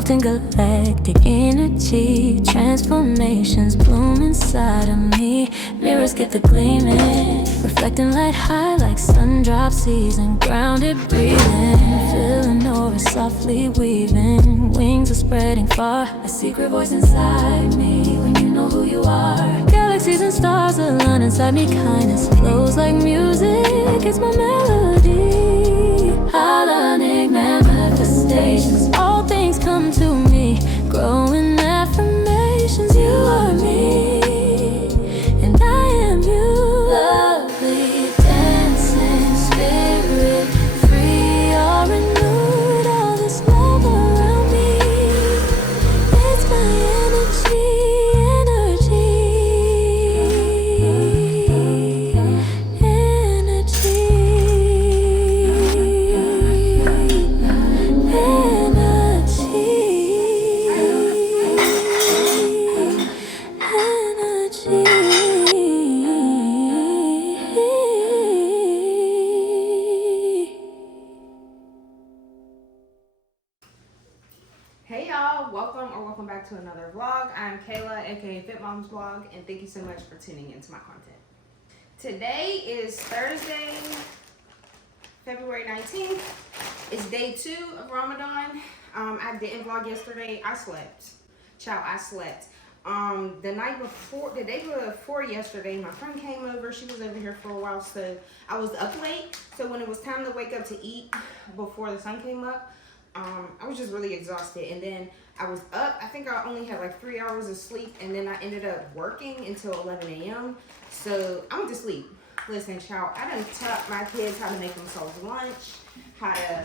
often galactic energy. Transformations bloom inside of me. Mirrors get the gleaming, reflecting light high like sun drop season. Grounded breathing, feeling aura softly weaving. Wings are spreading far, a secret voice inside me. When you know who you are, galaxies and stars align inside me. Kindness flows like music, it's my melody. Hallelujah, manifestations, all things come to me. Growing affirmations, you are me, and I am you. Lovely, dancing, spirit free, all renewed, all this love around me. It's my energy, Hey y'all, welcome back to another vlog. I'm Kayla, aka FitMomsBlog, and thank you so much for tuning into my content. Today is Thursday, February 19th. It's day 2 of Ramadan. I didn't vlog yesterday. I slept. Child, I slept. The day before yesterday, my friend came over. She was over here for a while, so I was up late. So when it was time to wake up to eat before the sun came up, I was just really exhausted, and then I was up. I think I only had like 3 hours of sleep, and then I ended up working until 11 a.m. So I went to sleep. Listen, child, I done taught my kids how to make themselves lunch, how to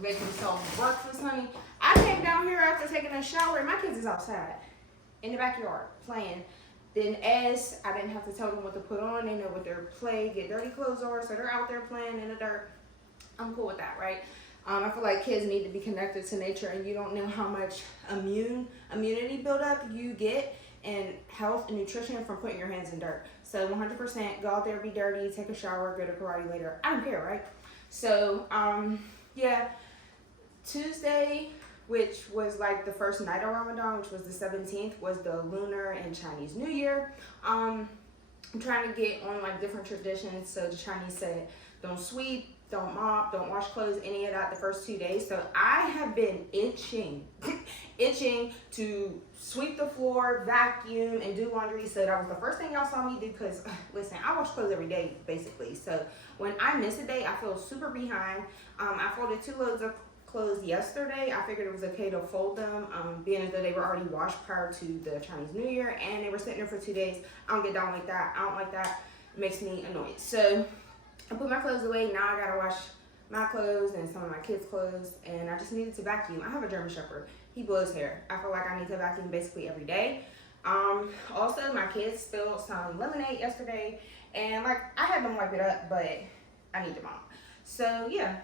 make themselves breakfast, honey. I came down here after taking a shower, and my kids is outside in the backyard playing. Then as I didn't have to tell them what to put on, they know what their get dirty clothes are, so they're out there playing in the dirt. I'm cool with that, right? I feel like kids need to be connected to nature, and you don't know how much immunity buildup you get and health and nutrition from putting your hands in dirt. So 100% go out there, be dirty, take a shower, go to karate later. I don't care, right? So yeah, Tuesday, which was like the first night of Ramadan, which was the 17th, was the Lunar and Chinese New Year. I'm trying to get on like different traditions. So the Chinese said, don't sweep, don't mop, don't wash clothes, any of that the first 2 days. So I have been itching to sweep the floor, vacuum, and do laundry. So that was the first thing y'all saw me do, because listen, I wash clothes every day basically. So when I miss a day, I feel super behind. I folded 2 loads of clothes yesterday. I figured it was okay to fold them, being as though they were already washed prior to the Chinese New Year, and they were sitting there for 2 days. I don't get down like that. I don't like that. It makes me annoyed. So I put my clothes away. Now I gotta wash my clothes and some of my kids' clothes, and I just needed to vacuum. I have a German Shepherd. He blows hair. I feel like I need to vacuum basically every day. Also, my kids spilled some lemonade yesterday, and like I had them wipe it up, but I need to mop. So yeah,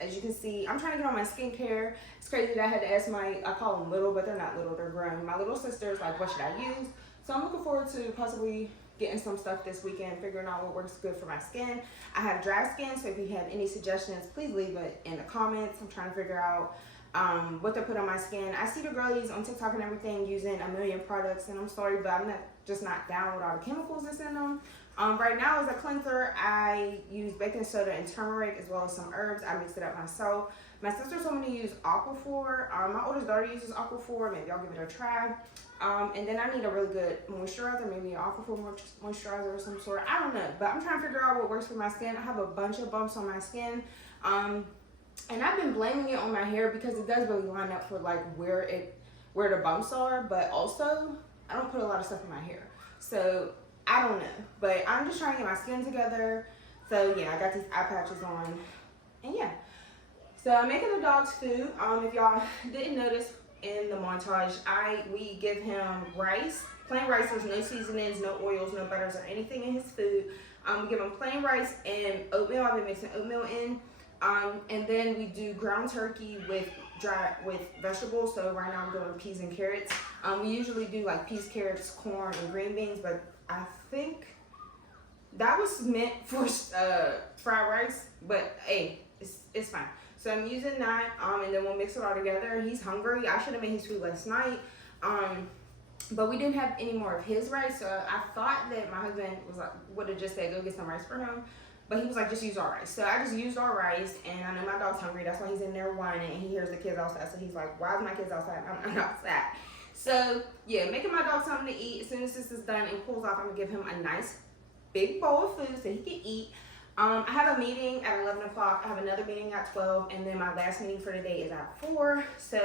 as you can see, I'm trying to get on my skincare. It's crazy that I had to ask I call them little, but they're not little, they're grown. My little sister's like, what should I use? So I'm looking forward to possibly getting some stuff this weekend, figuring out what works good for my skin. I have dry skin, so if you have any suggestions, please leave it in the comments. I'm trying to figure out what to put on my skin. I see the girlies on TikTok and everything using a million products, and I'm sorry, but I'm just not down with all the chemicals that's in them. Right now as a cleanser, I use baking soda and turmeric as well as some herbs. I mix it up myself. My sister told me to use Aquaphor. My oldest daughter uses Aquaphor. Maybe I'll give it a try. And then I need a really good moisturizer, maybe an Aquaphor moisturizer of some sort. I don't know, but I'm trying to figure out what works for my skin. I have a bunch of bumps on my skin. And I've been blaming it on my hair because it does really line up for like where the bumps are, but also I don't put a lot of stuff in my hair. So I don't know, but I'm just trying to get my skin together. So yeah, I got these eye patches on, and yeah. So I'm making the dog's food. If y'all didn't notice in the montage, we give him rice, plain rice. There's no seasonings, no oils, no butters, or anything in his food. We give him plain rice and oatmeal. I've been mixing oatmeal in. And then we do ground turkey with vegetables. So right now I'm doing peas and carrots. We usually do like peas, carrots, corn, and green beans, but I think that was meant for fried rice, but hey, it's fine. So I'm using that, and then we'll mix it all together. He's hungry. I should have made his food last night, but we didn't have any more of his rice. So I thought that my husband would have just said go get some rice for him, but he was like, just use our rice. So I just used our rice, and I know my dog's hungry. That's why he's in there whining, and he hears the kids outside. So he's like, why is my kids outside? I'm not outside. So yeah, making my dog something to eat. As soon as this is done and cools off, I'm gonna give him a nice big bowl of food so he can eat. I have a meeting at 11 o'clock. I have another meeting at 12, and then my last meeting for the day is at 4. So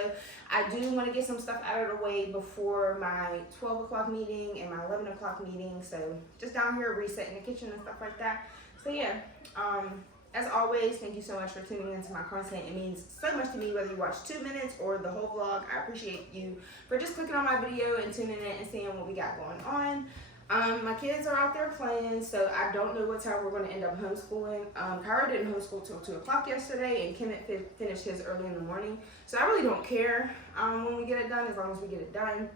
I do want to get some stuff out of the way before my 12 o'clock meeting and my 11 o'clock meeting. So just down here resetting the kitchen and stuff like that. So yeah, as always, thank you so much for tuning into my content. It means so much to me whether you watch 2 minutes or the whole vlog. I appreciate you for just clicking on my video and tuning in and seeing what we got going on. My kids are out there playing, so I don't know what time we're going to end up homeschooling. Kyra didn't homeschool till 2 o'clock yesterday, and Kemet finished his early in the morning. So I really don't care when we get it done, as long as we get it done.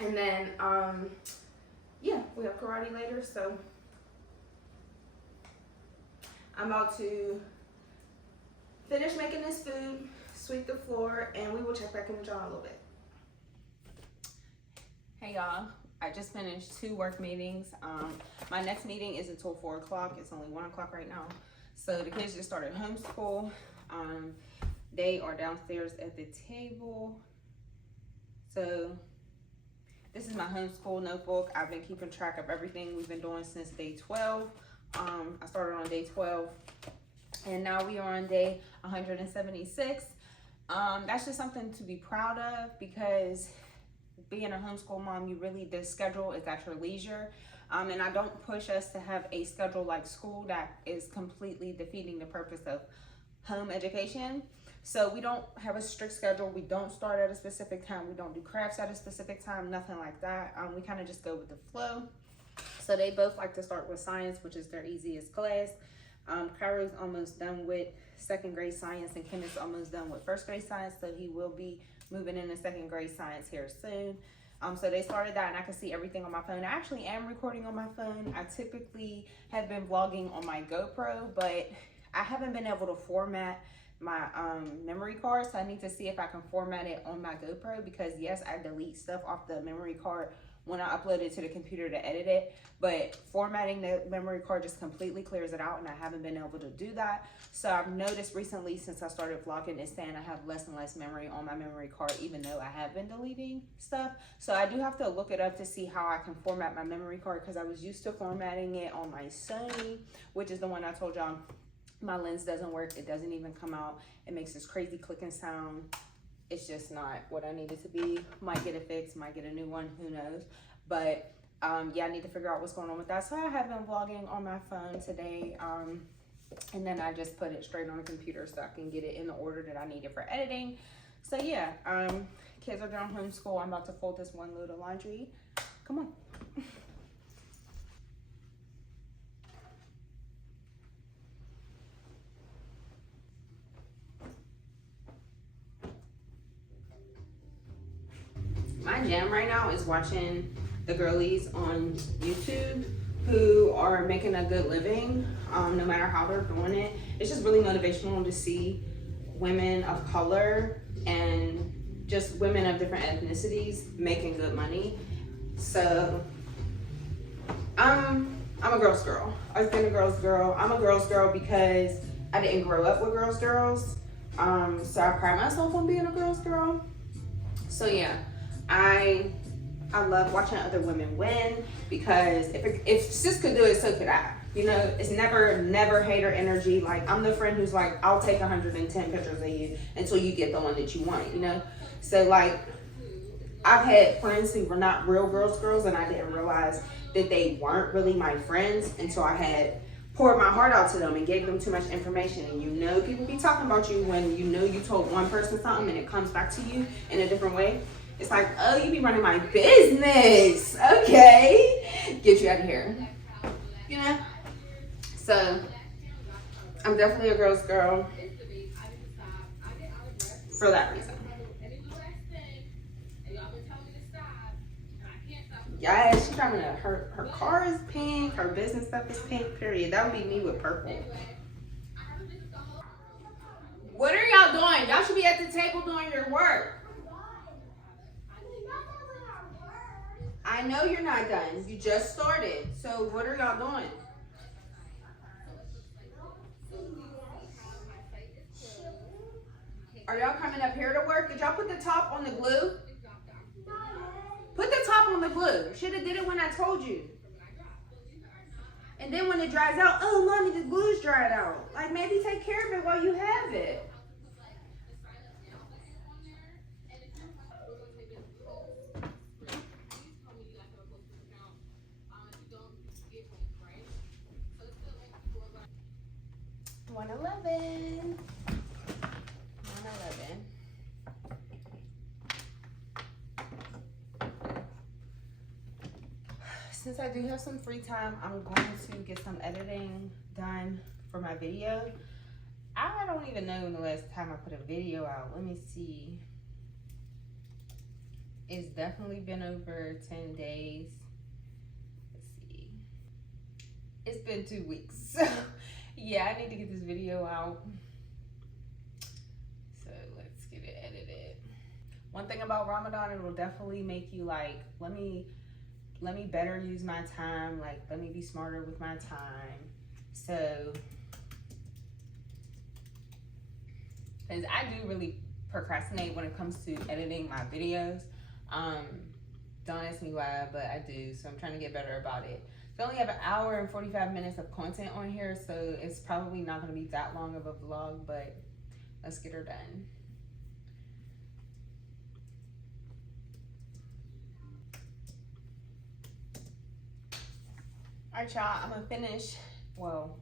And then, yeah, we have karate later, so I'm about to finish making this food, sweep the floor, and we will check back in with y'all in a little bit. Hey y'all. I just finished 2 work meetings. My next meeting is until 4 o'clock. It's only 1 o'clock right now. So the kids just started homeschool. They are downstairs at the table. So this is my homeschool notebook. I've been keeping track of everything we've been doing since day 12. I started on day 12, and now we are on day 176. That's just something to be proud of, because being a homeschool mom, the schedule is at your leisure. And I don't push us to have a schedule like school that is completely defeating the purpose of home education. So we don't have a strict schedule. We don't start at a specific time. We don't do crafts at a specific time, nothing like that. We kind of just go with the flow. So they both like to start with science, which is their easiest class. Kyra's almost done with 2nd grade science, and Kemet's almost done with 1st grade science. So he will be moving into 2nd grade science here soon. So they started that, and I can see everything on my phone. I actually am recording on my phone. I typically have been vlogging on my GoPro, but I haven't been able to format my memory card. So I need to see if I can format it on my GoPro, because yes, I delete stuff off the memory card when I upload it to the computer to edit it, but formatting the memory card just completely clears it out, and I haven't been able to do that. So I've noticed recently, since I started vlogging, it's saying I have less and less memory on my memory card, even though I have been deleting stuff. So I do have to look it up to see how I can format my memory card, because I was used to formatting it on my Sony, which is the one I told y'all my lens doesn't work. It doesn't even come out. It makes this crazy clicking sound. It's just not what I need it to be. Might get it fixed, might get a new one, who knows. But yeah, I need to figure out what's going on with that. So I have been vlogging on my phone today. And then I just put it straight on the computer so I can get it in the order that I need it for editing. So yeah, kids are down homeschool. I'm about to fold this one load of laundry. Come on. My jam right now is watching the girlies on YouTube who are making a good living, no matter how they're doing it. It's just really motivational to see women of color and just women of different ethnicities making good money. So I'm a girl's girl. I've been a girl's girl. I'm a girl's girl because I didn't grow up with girls. So I pride myself on being a girl's girl. So yeah, I love watching other women win, because if sis could do it, so could I. You know, it's never hater energy. Like, I'm the friend who's like, I'll take 110 pictures of you until you get the one that you want, you know? So like, I've had friends who were not real girls, and I didn't realize that they weren't really my friends until I had poured my heart out to them and gave them too much information. And you know, people be talking about you when you know you told one person something and it comes back to you in a different way. It's like, oh, you be running my business. Okay. Get you out of here. You know? So, I'm definitely a girl's girl for that reason. Yes, she's driving her car is pink, her business stuff is pink, period. That would be me with purple. What are y'all doing? Y'all should be at the table doing your work. I know you're not done. You just started. So what are y'all doing? Are y'all coming up here to work? Did y'all put the top on the glue? Put the top on the glue. Should have did it when I told you. And then when it dries out, oh, mommy, the glue's dried out. Like, maybe take care of it while you have it. $111. Since I do have some free time, I'm going to get some editing done for my video. I don't even know the last time I put a video out. Let me see. It's definitely been over 10 days. Let's see. It's been 2 weeks. So yeah, I need to get this video out. So let's get it edited. One thing about Ramadan, it will definitely make you like, let me better use my time. Like, let me be smarter with my time. So, because I do really procrastinate when it comes to editing my videos. Don't ask me why, but I do. So I'm trying to get better about it. So I only have an hour and 45 minutes of content on here, so it's probably not going to be that long of a vlog, but let's get her done. Alright, y'all, I'm gonna finish. Well,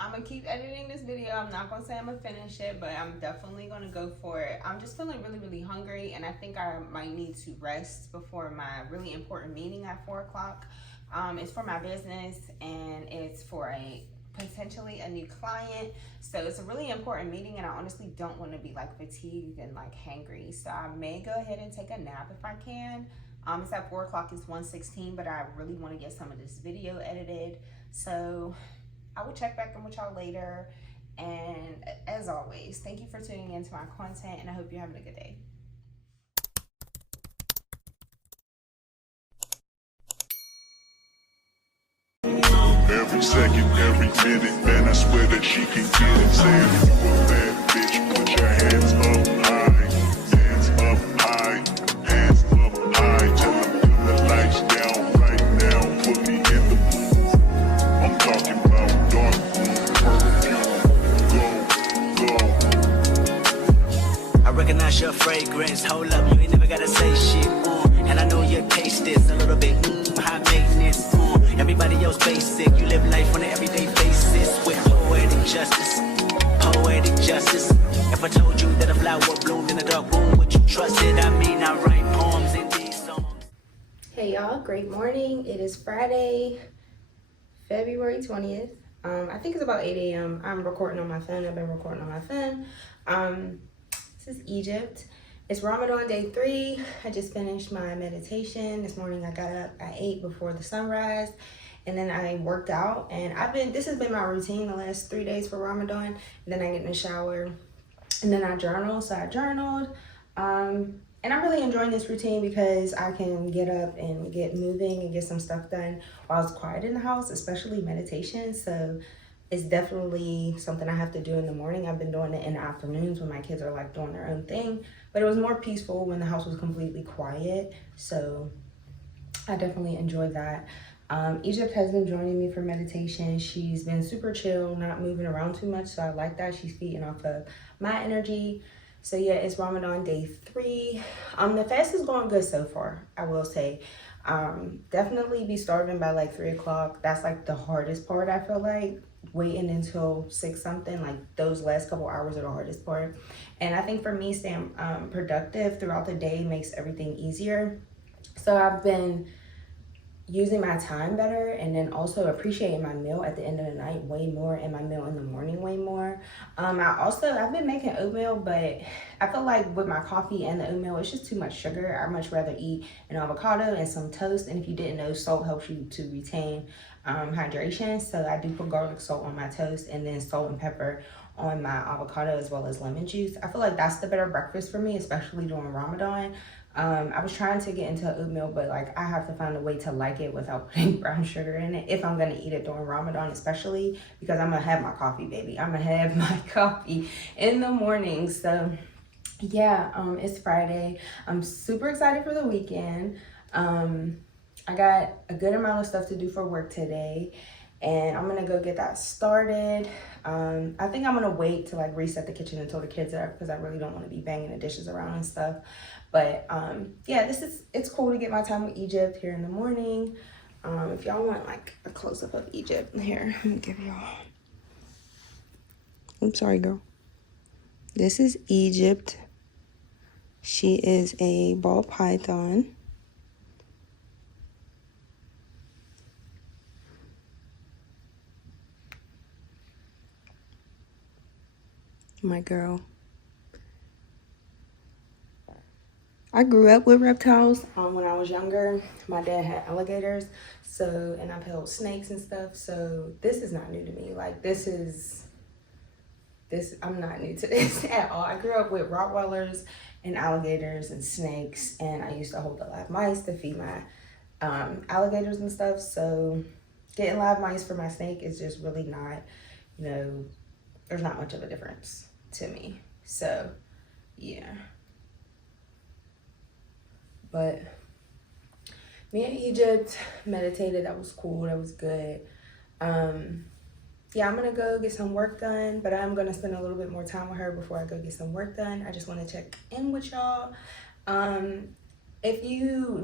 I'm gonna keep editing this video. I'm not gonna say I'm gonna finish it, but I'm definitely gonna go for it. I'm just feeling really, really hungry, and I think I might need to rest before my really important meeting at 4 o'clock. It's for my business, and it's for potentially a new client. So it's a really important meeting, and I honestly don't want to be like fatigued and like hangry. So I may go ahead and take a nap if I can. It's at 4 o'clock, it's 1:16, but I really want to get some of this video edited. So I will check back in with y'all later. And as always, thank you for tuning into my content, and I hope you're having a good day. Every second, every minute, man, I swear that she can get it. Saying if you a bad bitch, put your hands up high. Hands up high, hands up high. Tell them turn the lights down right now. Put me in the mood. I'm talking about dark perfume. Go. I recognize your fragrance. Hold up, you ain't never gotta say shit. And I know your taste is a little bit high maintenance. Everybody else basic. You live life on an everyday basis with poetic justice. Poetic justice. If I told you that a flower bloomed in a dark room, would you trust it? I mean, I write poems in these songs. Hey y'all, great morning. It is Friday, February 20th. I think it's about 8 a.m. I'm recording on my phone. I've been recording on my phone. This is Egypt. It's Ramadan day 3. I just finished my meditation. This morning I got up at 8 before the sunrise, and then I worked out, and this has been my routine the last 3 days for Ramadan. And then I get in the shower, and then I journal. So I journaled, and I'm really enjoying this routine because I can get up and get moving and get some stuff done while it's quiet in the house, especially meditation. So it's definitely something I have to do in the morning. I've been doing it in the afternoons when my kids are like doing their own thing, but it was more peaceful when the house was completely quiet. So I definitely enjoyed that. Egypt has been joining me for meditation. She's been super chill, not moving around too much. So I like that. She's feeding off of my energy. So yeah, it's Ramadan day 3. The fast is going good so far, I will say. Definitely be starving by like 3 o'clock. That's like the hardest part, I feel like. Waiting until 6 something, like those last couple hours are the hardest part. And I think for me, staying productive throughout the day makes everything easier. So I've been using my time better, and then also appreciating my meal at the end of the night way more and my meal in the morning way more. I've been making oatmeal, but I feel like with my coffee and the oatmeal, it's just too much sugar. I'd much rather eat an avocado and some toast. And if you didn't know, salt helps you to retain hydration. So I do put garlic salt on my toast and then salt and pepper on my avocado, as well as lemon juice. I feel like that's the better breakfast for me, especially during Ramadan. I was trying to get into oatmeal, but like I have to find a way to like it without putting brown sugar in it if I'm gonna eat it during Ramadan, especially because I'm gonna have my coffee, baby. I'm gonna have my coffee in the morning. So yeah, it's Friday. I'm super excited for the weekend. I got a good amount of stuff to do for work today, and I'm gonna go get that started. I think I'm gonna wait to like reset the kitchen until the kids are up, because I really don't want to be banging the dishes around and stuff. But yeah, it's cool to get my time with Egypt here in the morning. If y'all want like a close-up of Egypt, here, let me give y'all. I'm sorry, girl. This is Egypt. She is a ball python. My girl. I grew up with reptiles when I was younger. My dad had alligators, and I've held snakes and stuff. So this is not new to me. Like I'm not new to this at all. I grew up with Rottweilers and alligators and snakes, and I used to hold the live mice to feed my alligators and stuff. So getting live mice for my snake is just really not, there's not much of a difference to me. So yeah. But me in Egypt meditated. That was cool. That was good. Yeah, I'm going to go get some work done, but I'm going to spend a little bit more time with her before I go get some work done. I just want to check in with y'all. If you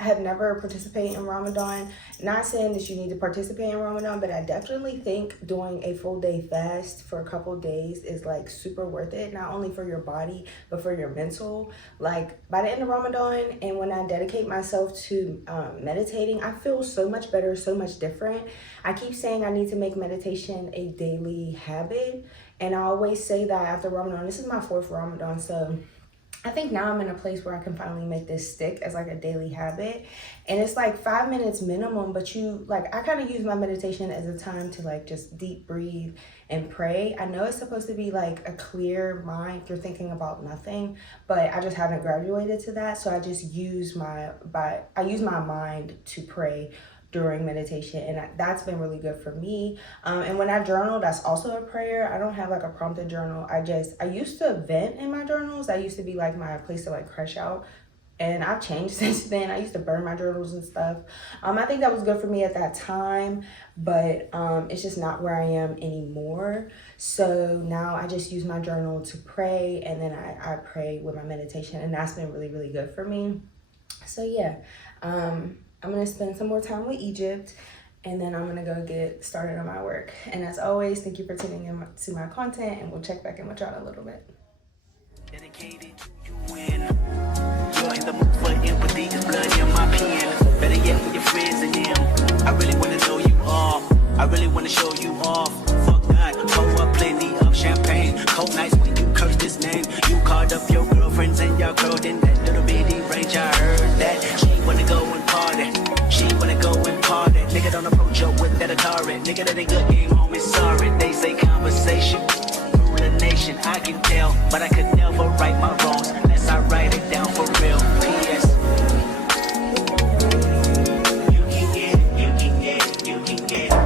have never participated in Ramadan, not saying that you need to participate in Ramadan, but I definitely think doing a full day fast for a couple days is like super worth it, not only for your body, but for your mental. Like by the end of Ramadan, and when I dedicate myself to meditating, I feel so much better, so much different. I keep saying I need to make meditation a daily habit, and I always say that after Ramadan. This is my 4th Ramadan, so I think now I'm in a place where I can finally make this stick as like a daily habit. And it's like 5 minutes minimum, but I kind of use my meditation as a time to like just deep breathe and pray. I know it's supposed to be like a clear mind, you're thinking about nothing, but I just haven't graduated to that. So I just use my mind to pray during meditation, and that's been really good for me. And when I journal, that's also a prayer. I don't have like a prompted journal. I used to vent in my journals. I used to be like my place to like crush out, and I've changed since then. I used to burn my journals and stuff. I think that was good for me at that time, but it's just not where I am anymore. So now I just use my journal to pray, and then I pray with my meditation, and that's been really, really good for me. So yeah, I'm going to spend some more time with Egypt, and then I'm going to go get started on my work. And as always, thank you for tuning in to my content, and we'll check back in with y'all in a little bit. Dedicated to you win. You're in the mood for empathy, cause blood in my pen. Better yet with your friends and them. I really want to know you all. I really want to show you off. Fuck God, pour up plenty of champagne. Cold nights when you curse this name. You called up your girlfriends and y'all curled in that little bitty range. I heard that she wanna go and party. She wanna go and party. Nigga don't approach her with that Atari. Nigga that ain't good game home is sorry. They say conversation rule a nation. I can tell, but I could never right my wrongs unless I write it down for real. P.S. You can get it, you can get it, you can get it.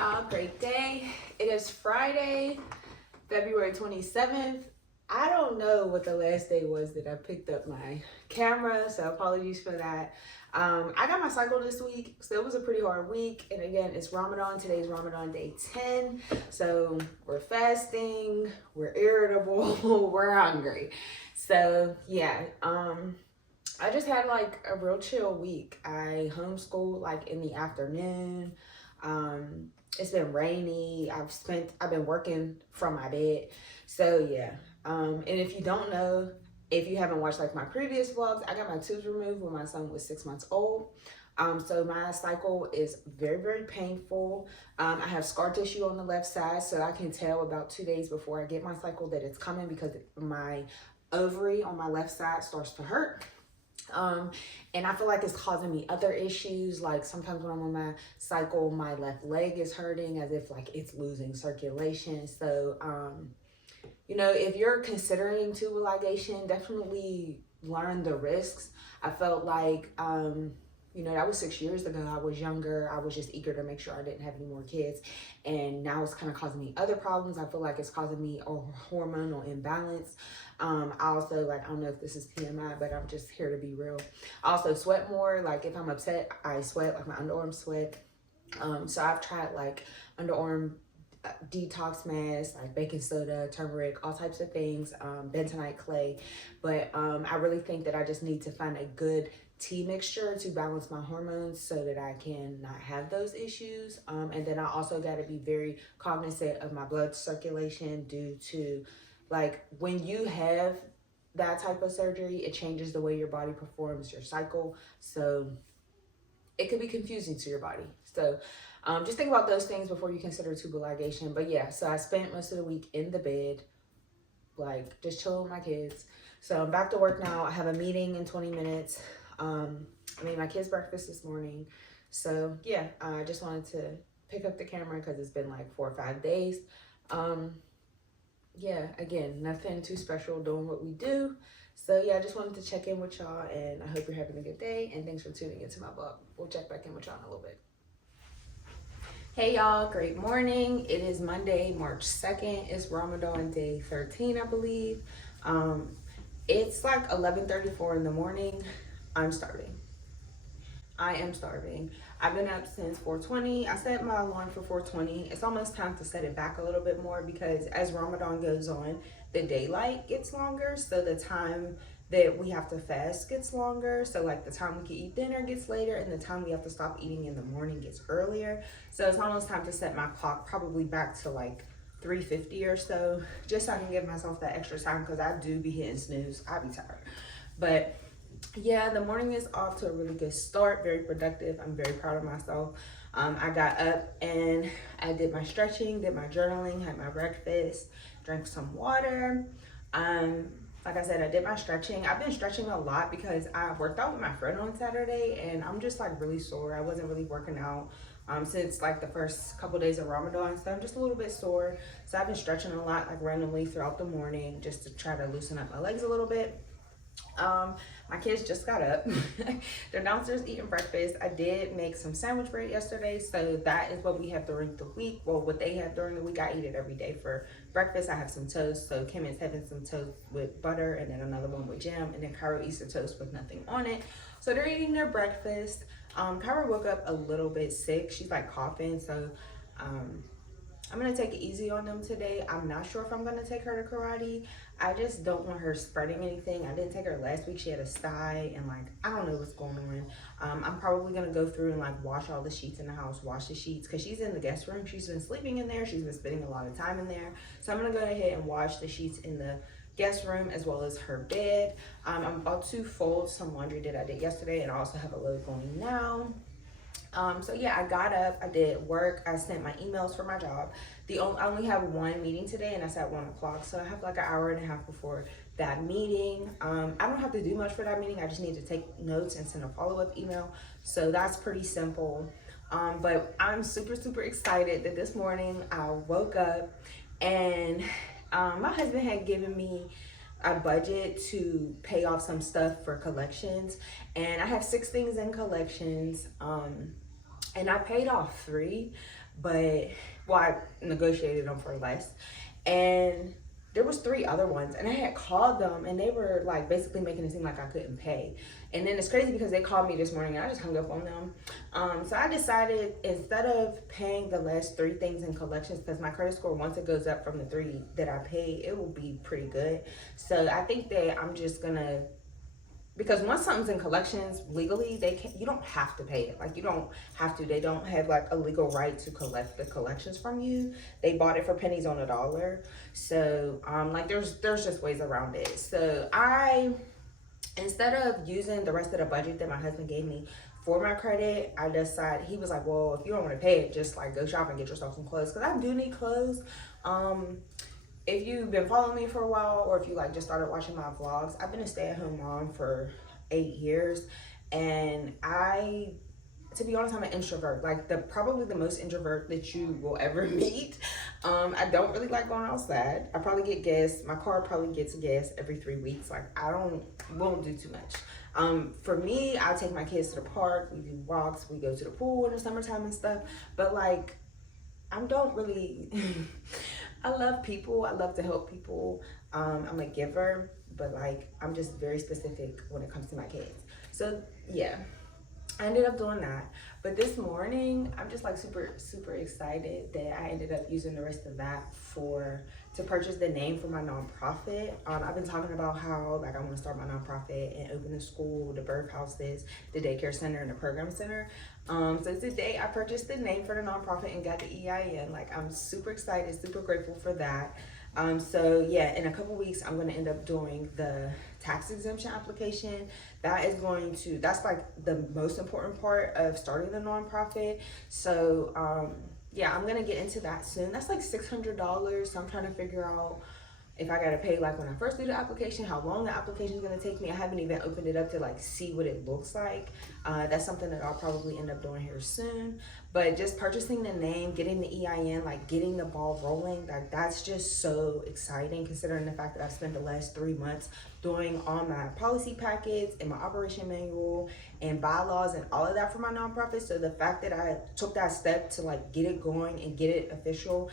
y'all, great day. It is Friday, February 27th. I don't know what the last day was that I picked up my camera, so apologies for that. I got my cycle this week, so it was a pretty hard week. And again, it's Ramadan. Today's Ramadan day 10. So we're fasting, we're irritable, we're hungry. So yeah, I just had like a real chill week. I homeschooled like in the afternoon. It's been rainy. I've been working from my bed. So yeah. And if you don't know, if you haven't watched like my previous vlogs, I got my tubes removed when my son was 6 months old. So my cycle is very, very painful. I have scar tissue on the left side, so I can tell about 2 days before I get my cycle that it's coming because my ovary on my left side starts to hurt. And I feel like it's causing me other issues. Like sometimes when I'm on my cycle, my left leg is hurting as if like it's losing circulation. So, you know, if you're considering tubal ligation, definitely learn the risks. I felt like, you know, that was 6 years ago. I was younger. I was just eager to make sure I didn't have any more kids. And now it's kind of causing me other problems. I feel like it's causing me a hormonal imbalance. I also, like, I don't know if this is TMI, but I'm just here to be real. I also sweat more. Like, if I'm upset, I sweat, like my underarms sweat. So I've tried, like, underarm detox masks, like baking soda, turmeric, all types of things, bentonite clay. But I really think that I just need to find a good tea mixture to balance my hormones so that I can not have those issues. And then I also got to be very cognizant of my blood circulation due to, like, when you have that type of surgery, it changes the way your body performs your cycle. So it could be confusing to your body. So just think about those things before you consider tubal ligation. But yeah, so I spent most of the week in the bed, like just chilling with my kids. So I'm back to work now. I have a meeting in 20 minutes. I made my kids breakfast this morning. So yeah, I just wanted to pick up the camera because it's been like 4 or 5 days. Yeah, again, nothing too special, doing what we do. So yeah, I just wanted to check in with y'all, and I hope you're having a good day, and thanks for tuning into my vlog. We'll check back in with y'all in a little bit. Hey y'all, great morning. It is Monday, March 2nd. It's Ramadan day 13, I believe. It's like 11:34 in the morning. I'm starving. I am starving. I've been up since 4:20. I set my alarm for 4:20. It's almost time to set it back a little bit more because as Ramadan goes on, the daylight gets longer. So the time that we have to fast gets longer. So like the time we can eat dinner gets later, and the time we have to stop eating in the morning gets earlier. So it's almost time to set my clock probably back to like 3:50 or so, just so I can give myself that extra time because I do be hitting snooze. I be tired. But yeah, the morning is off to a really good start, very productive. I'm very proud of myself. I got up and I did my stretching, did my journaling, had my breakfast, drank some water. Like I said, I did my stretching. I've been stretching a lot because I worked out with my friend on Saturday and I'm just like really sore. I wasn't really working out since like the first couple days of Ramadan, so I'm just a little bit sore. So I've been stretching a lot, like randomly throughout the morning, just to try to loosen up my legs a little bit. My kids just got up. They're downstairs eating breakfast. I did make some sandwich bread yesterday, so that is what we have during the week. Well, what they have during the week, I eat it every day for breakfast. I have some toast, so Kim is having some toast with butter and then another one with jam, and then Kyra eats the toast with nothing on it. So they're eating their breakfast. Kyra woke up a little bit sick. She's like coughing, so I'm gonna take it easy on them today. I'm not sure if I'm gonna take her to karate. I just don't want her spreading anything. I didn't take her last week. She had a sty and like, I don't know what's going on. I'm probably gonna go through and like wash all the sheets in the house, wash the sheets, because she's in the guest room. She's been sleeping in there. She's been spending a lot of time in there. So I'm gonna go ahead and wash the sheets in the guest room as well as her bed. I'm about to fold some laundry that I did yesterday, and I also have a load going now. So yeah, I got up, I did work, I sent my emails for my job. I only have one meeting today, and that's at 1 o'clock. So I have like an hour and a half before that meeting. I don't have to do much for that meeting. I just need to take notes and send a follow-up email. So that's pretty simple. But I'm super, super excited that this morning I woke up and my husband had given me a budget to pay off some stuff for collections, and I have 6 things in collections, and I paid off 3, but, well, I negotiated them for less. And there was 3 other ones, and I had called them, and they were like basically making it seem like I couldn't pay. And then it's crazy because they called me this morning, and I just hung up on them. So I decided, instead of paying the last 3 things in collections, because my credit score, once it goes up from the 3 that I paid, it will be pretty good. So I think that I'm just gonna, because once something's in collections legally, you don't have to pay it. Like, you don't have to. They don't have like a legal right to collect the collections from you. They bought it for pennies on a dollar. So like there's just ways around it. So instead of using the rest of the budget that my husband gave me for my credit, I decided, he was like, well, if you don't want to pay it, just like go shop and get yourself some clothes, because I do need clothes. If you've been following me for a while, or if you like just started watching my vlogs, I've been a stay-at-home mom for 8 years, and to be honest, I'm an introvert, like probably the most introvert that you will ever meet. I don't really like going outside. I probably get gas. My car probably gets gas every 3 weeks. Like, won't do too much. For me, I take my kids to the park. We do walks. We go to the pool in the summertime and stuff. But like, I don't really, I love people. I love to help people. I'm a giver, but like, I'm just very specific when it comes to my kids. So yeah, I ended up doing that. But this morning, I'm just like super, super excited that I ended up using the rest of that to purchase the name for my nonprofit. I've been talking about how like I want to start my nonprofit and open the school, the birth houses, the daycare center, and the program center. So today I purchased the name for the nonprofit and got the EIN. Like, I'm super excited, super grateful for that. So yeah, in a couple weeks, I'm going to end up doing the tax exemption application. That's like the most important part of starting the nonprofit. So yeah, I'm gonna get into that soon. That's like $600. So I'm trying to figure out if I gotta pay, like when I first do the application, how long the application is gonna take me. I haven't even opened it up to like see what it looks like. That's something that I'll probably end up doing here soon. But just purchasing the name, getting the EIN, like getting the ball rolling, like that's just so exciting, considering the fact that I've spent the last 3 months doing all my policy packets and my operation manual and bylaws and all of that for my nonprofit. So the fact that I took that step to like get it going and get it official,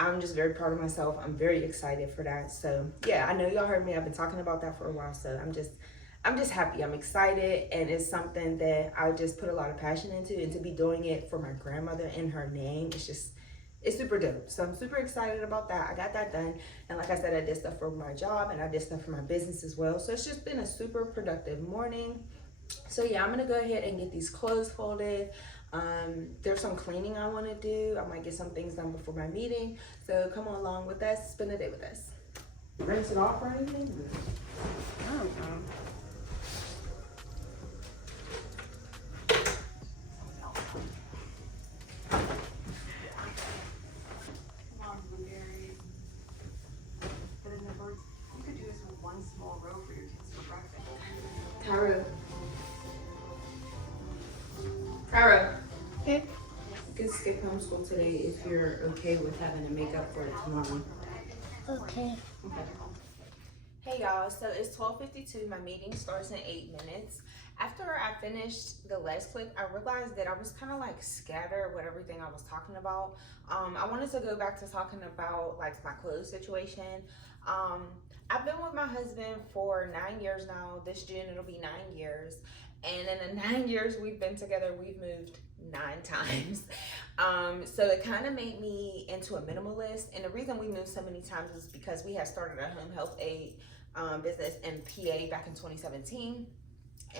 I'm just very proud of myself. I'm very excited for that. So yeah, I know y'all heard me. I've been talking about that for a while. So I'm just happy. I'm excited, and it's something that I just put a lot of passion into, and to be doing it for my grandmother in her name, it's super dope. So I'm super excited about that. I got that done. And like I said, I did stuff for my job and I did stuff for my business as well. So it's just been a super productive morning. So yeah, I'm gonna go ahead and get these clothes folded. There's some cleaning I want to do. I might get some things done before my meeting. So come along with us, spend the day with us. Rinse it off or anything? I don't know. Kyra. Okay. You can skip homeschool today if you're okay with having to make up for it tomorrow. Okay. Hey y'all, so it's 12:52. My meeting starts in 8 minutes. After I finished the last clip, I realized that I was kind of like scattered with everything I was talking about. I wanted to go back to talking about like my clothes situation. I've been with my husband for 9 years now. This June it'll be 9 years. And in the 9 years we've been together, we've moved 9 times. So it kind of made me into a minimalist. And the reason we moved so many times is because we had started a home health aid business in PA back in 2017.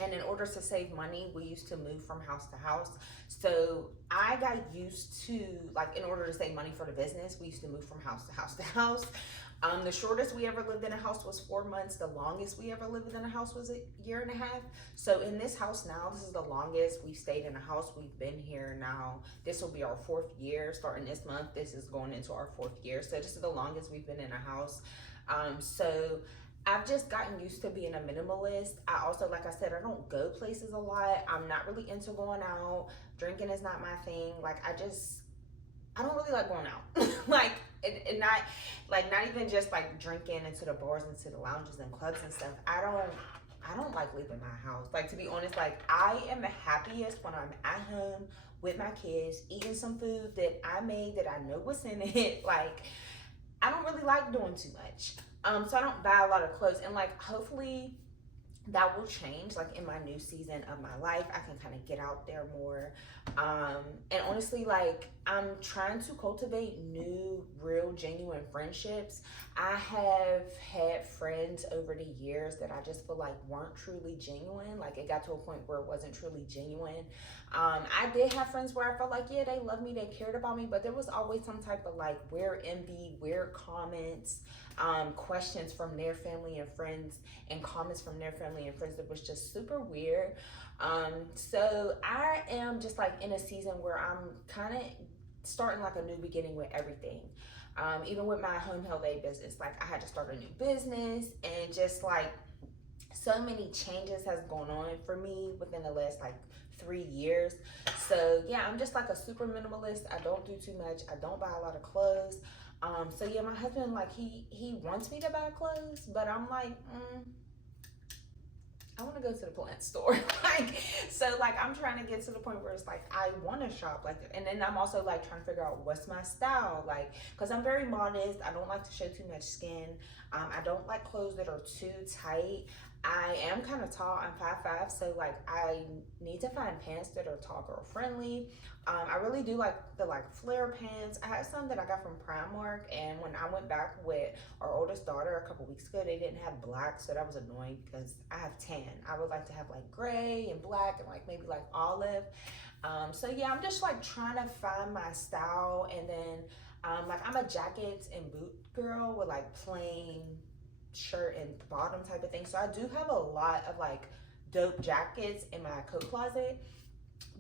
And in order to save money, we used to move from house to house. So I got used to, like, in order to save money for the business, we used to move from house to house to house. The shortest we ever lived in a house was 4 months. The longest we ever lived in a house was 1.5 years. So in this house now, this is the longest we've stayed in a house. We've been here now. This will be our 4th year. Starting this month, this is going into our 4th year. So this is the longest we've been in a house. So I've just gotten used to being a minimalist. I also, like I said, I don't go places a lot. I'm not really into going out. Drinking is not my thing. Like, I don't really like going out. Like, and not even just like drinking into the bars, into the lounges and clubs and stuff. I don't like leaving my house. Like, to be honest, like, I am the happiest when I'm at home with my kids, eating some food that I made that I know what's in it. Like, I don't really like doing too much. So I don't buy a lot of clothes, and like hopefully that will change like in my new season of my life. I can kind of get out there more. And honestly, like I'm trying to cultivate new, real, genuine friendships. I have had friends over the years that I just feel like weren't truly genuine. Like it got to a point where it wasn't truly genuine. I did have friends where I felt like, yeah, they loved me, they cared about me, but there was always some type of like weird envy, weird comments, questions from their family and friends, and comments from their family and friends that was just super weird. So I am just like in a season where I'm kind of starting like a new beginning with everything. Even with my home health aid business, like I had to start a new business, and just like so many changes has gone on for me within the last like 3 years. So yeah, I'm just like a super minimalist. I don't do too much. I don't buy a lot of clothes. So yeah, my husband, like he wants me to buy clothes, but I'm like, I want to go to the plant store. Like I'm trying to get to the point where it's like I want to shop, like, and then I'm also like trying to figure out what's my style, like, because I'm very modest. I don't like to show too much skin. I don't like clothes that are too tight. I am kind of tall. I'm 5'5", so like I need to find pants that are tall girl friendly. I really do like the like flare pants. I have some that I got from Primark, and when I went back with our oldest daughter a couple weeks ago, they didn't have black, so that was annoying because I have tan. I would like to have like gray and black and like maybe like olive. So yeah, I'm just like trying to find my style, and then like I'm a jackets and boot girl with like plain shirt and bottom type of thing. So I do have a lot of like dope jackets in my coat closet.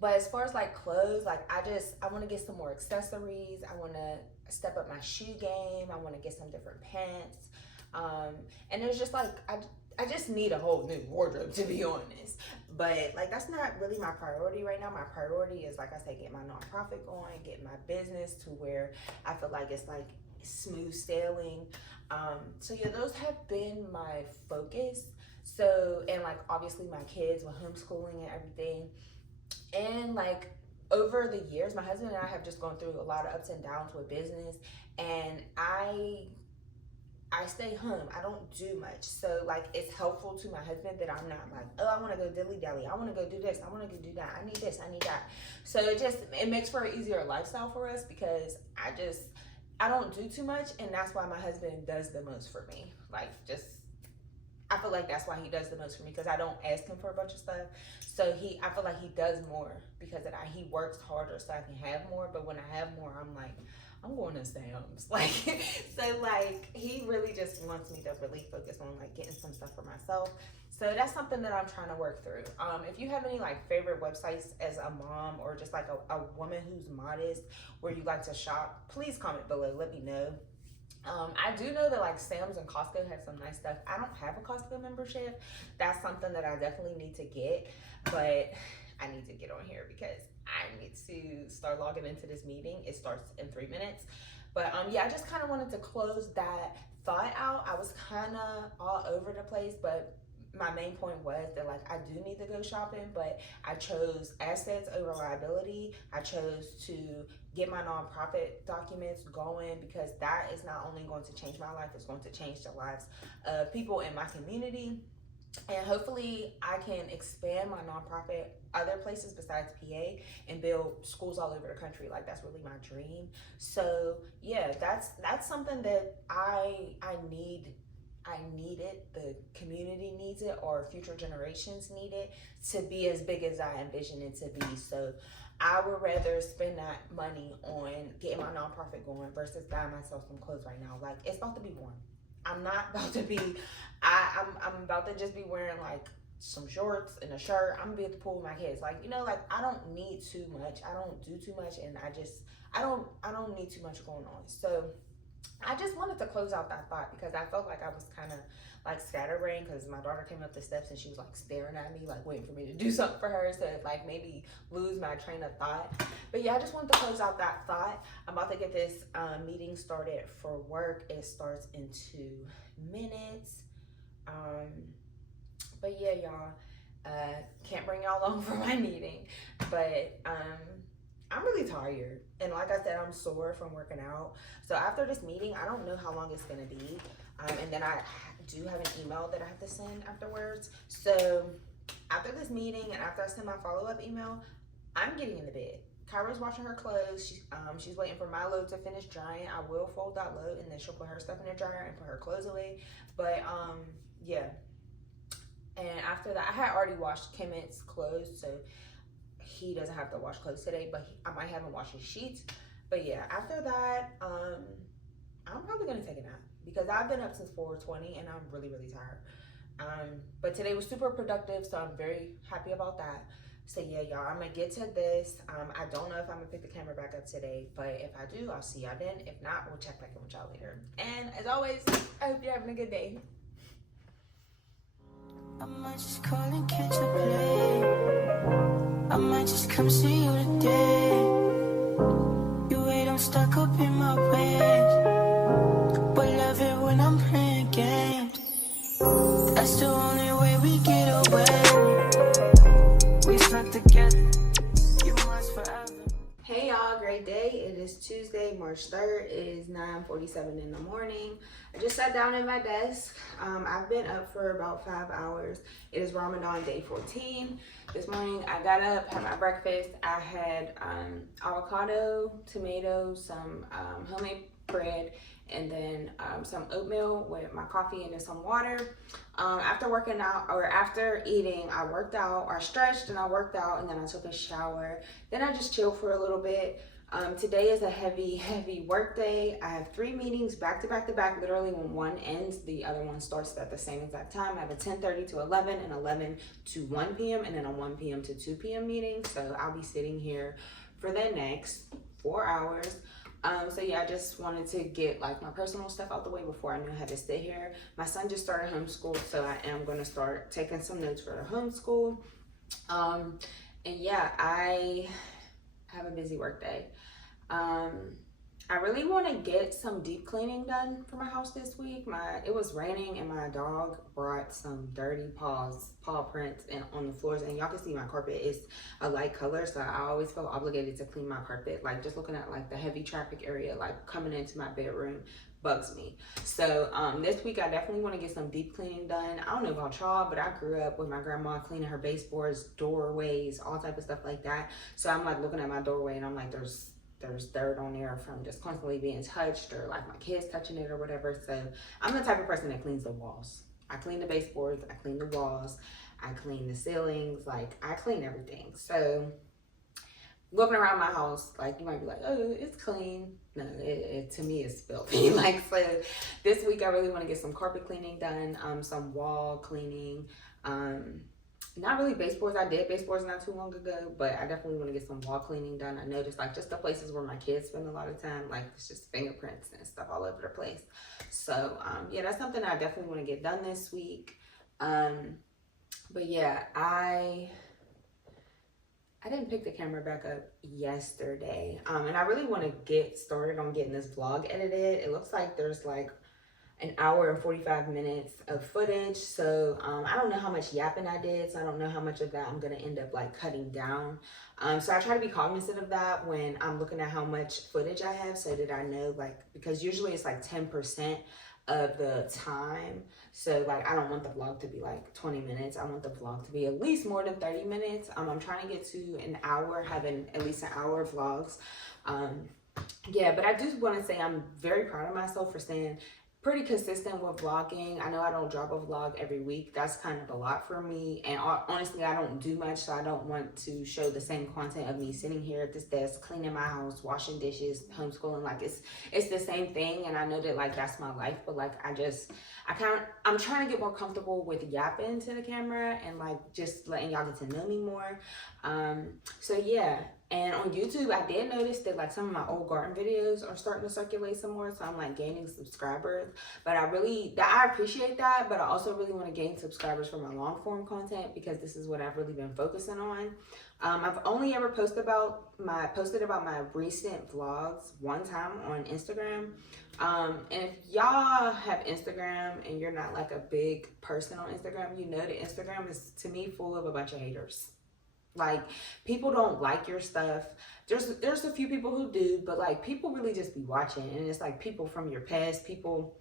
But as far as like clothes, like I want to get some more accessories. I want to step up my shoe game. I want to get some different pants. And there's just like, I just need a whole new wardrobe, to be honest. But like that's not really my priority right now. My priority is, like I said, get my nonprofit going, get my business to where I feel like it's like smooth sailing. So yeah, those have been my focus. So, and like obviously my kids with homeschooling and everything. And like over the years, my husband and I have just gone through a lot of ups and downs with business, and I stay home. I don't do much. So like it's helpful to my husband that I'm not like, oh, I want to go dilly dally. I want to go do this. I want to go do that. I need this. I need that. So it makes for an easier lifestyle for us, because I don't do too much, and that's why my husband does the most for me. Like I feel like that's why he does the most for me, because I don't ask him for a bunch of stuff. So I feel like he does more because of that. He works harder so I can have more. But when I have more, I'm like, I'm going to SAHM's. Like, so like he really just wants me to really focus on like getting some stuff for myself. So that's something that I'm trying to work through. If you have any like favorite websites as a mom, or just like a woman who's modest, where you like to shop, please comment below. Let me know. I do know that like Sam's and Costco have some nice stuff. I don't have a Costco membership. That's something that I definitely need to get, but I need to get on here because I need to start logging into this meeting. It starts in 3 minutes. But yeah, I just kind of wanted to close that thought out. I was kind of all over the place, but my main point was that like I do need to go shopping, but I chose assets over liability. I chose to get my nonprofit documents going, because that is not only going to change my life, it's going to change the lives of people in my community. And hopefully I can expand my nonprofit other places besides PA and build schools all over the country. Like that's really my dream. So yeah, that's something that I need it, the community needs it, or future generations need it to be as big as I envision it to be. So I would rather spend that money on getting my nonprofit going versus buying myself some clothes right now. Like it's about to be warm. I'm not about to be, I'm about to just be wearing like some shorts and a shirt. I'm gonna be at the pool with my kids. Like, you know, like I don't need too much. I don't do too much, and I don't need too much going on. So I just wanted to close out that thought, because I felt like I was kind of like scatterbrained, because my daughter came up the steps and she was like staring at me, like waiting for me to do something for her, so like maybe lose my train of thought. But yeah, I just wanted to close out that thought. I'm about to get this meeting started for work. It starts in 2 minutes. But yeah, y'all, can't bring y'all along for my meeting, but I'm really tired, and like I said, I'm sore from working out. So after this meeting, I don't know how long it's gonna be, and then I do have an email that I have to send afterwards. So after this meeting and after I send my follow-up email, I'm getting in the bed. Kyra's washing her clothes. She's waiting for my load to finish drying. I will fold that load, and then she'll put her stuff in the dryer and put her clothes away. But yeah. And after that, I had already washed Kemet's clothes, so he doesn't have to wash clothes today, but I might have him wash his sheets. But yeah, after that, I'm probably gonna take a nap because I've been up since 4:20 and I'm really, really tired. But today was super productive, so I'm very happy about that. So yeah, y'all, I'm gonna get to this. I don't know if I'm gonna pick the camera back up today, but if I do, I'll see y'all then. If not, we'll check back in with y'all later. And as always, I hope you're having a good day. I might just call and catch a play. I might just come see you today. You wait, I'm stuck up in my ways, but love it when I'm playing games. That's the only way we get away. We stuck together, you must forever. Hey y'all, great day. It is Tuesday, March 3rd. It is 9:47 in the morning. I just sat down at my desk. I've been up for about 5 hours. It is Ramadan day 14. This morning I got up, had my breakfast. I had avocado, tomatoes, some homemade bread, and then some oatmeal with my coffee and then some water. After working out, or after eating, I worked out, I stretched and I worked out, and then I took a shower. Then I just chilled for a little bit. Today is a heavy work day. I have 3 meetings back to back to back. Literally when one ends, the other one starts at the same exact time. I have a 10:30 to 11 and 11 to 1 p.m. and then a 1 p.m. to 2 p.m. meeting. So I'll be sitting here for the next 4 hours. So yeah, I just wanted to get like my personal stuff out the way before I knew I had to stay here. My son just started homeschool, so I am going to start taking some notes for the homeschool. And yeah, I have a busy work day. I really want to get some deep cleaning done for my house this week. It was raining and my dog brought some dirty paw prints on the floors, and y'all can see my carpet is a light color, so I always feel obligated to clean my carpet. Like just looking at like the heavy traffic area, like coming into my bedroom, bugs me. So this week I definitely want to get some deep cleaning done. I don't know about y'all, but I grew up with my grandma cleaning her baseboards, doorways, all type of stuff like that. So I'm like looking at my doorway and I'm like, there's dirt on there from just constantly being touched, or like my kids touching it or whatever. So I'm the type of person that cleans the walls. I clean the baseboards, I clean the walls, I clean the ceilings, like I clean everything. So looking around my house, like you might be like, oh, it's clean. No, it to me is filthy. Like, so this week I really want to get some carpet cleaning done, some wall cleaning, not really baseboards. I did baseboards not too long ago, but I definitely want to get some wall cleaning done. I noticed like just the places where my kids spend a lot of time, like it's just fingerprints and stuff all over the place. So yeah, that's something I definitely want to get done this week. But yeah, I didn't pick the camera back up yesterday, and I really want to get started on getting this vlog edited. It looks like there's like an hour and 45 minutes of footage, so I don't know how much yapping I did, so I don't know how much of that I'm gonna end up like cutting down. So I try to be cognizant of that when I'm looking at how much footage I have, so that I know, like, because usually it's like 10% of the time. So like I don't want the vlog to be like 20 minutes. I want the vlog to be at least more than 30 minutes. I'm trying to get to an hour, having at least an hour of vlogs. Yeah, but I do want to say I'm very proud of myself for staying pretty consistent with vlogging. I know I don't drop a vlog every week. That's kind of a lot for me, and honestly I don't do much, so I don't want to show the same content of me sitting here at this desk cleaning my house, washing dishes, homeschooling. Like it's the same thing, and I know that like that's my life, but like I'm trying to get more comfortable with yapping to the camera and like just letting y'all get to know me more. So yeah. And on YouTube, I did notice that like some of my old garden videos are starting to circulate some more, so I'm like gaining subscribers. But I appreciate that, but I also really want to gain subscribers for my long form content, because this is what I've really been focusing on. I've only ever posted about my recent vlogs one time on Instagram. And if y'all have Instagram and you're not like a big person on Instagram, you know that Instagram is to me full of a bunch of haters. Like, people don't like your stuff. There's a few people who do, but like, people really just be watching, and it's like people from your past, people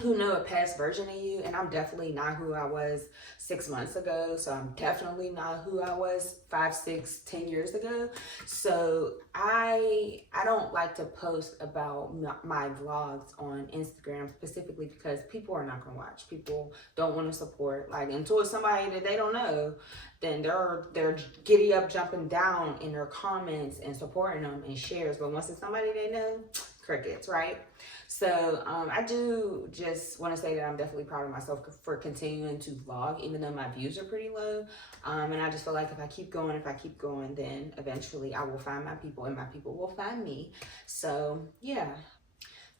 who know a past version of you. And I'm definitely not who I was 6 months ago, so I'm definitely not who I was 5, 6, 10 years ago. So I don't like to post about my vlogs on Instagram, specifically because people are not gonna watch. People don't want to support. Like, until it's somebody that they don't know, then they're giddy up, jumping down in their comments and supporting them and shares. But once it's somebody they know, crickets, right? So I do just want to say that I'm definitely proud of myself for continuing to vlog, even though my views are pretty low. And I just feel like if I keep going, then eventually I will find my people, and my people will find me. So yeah,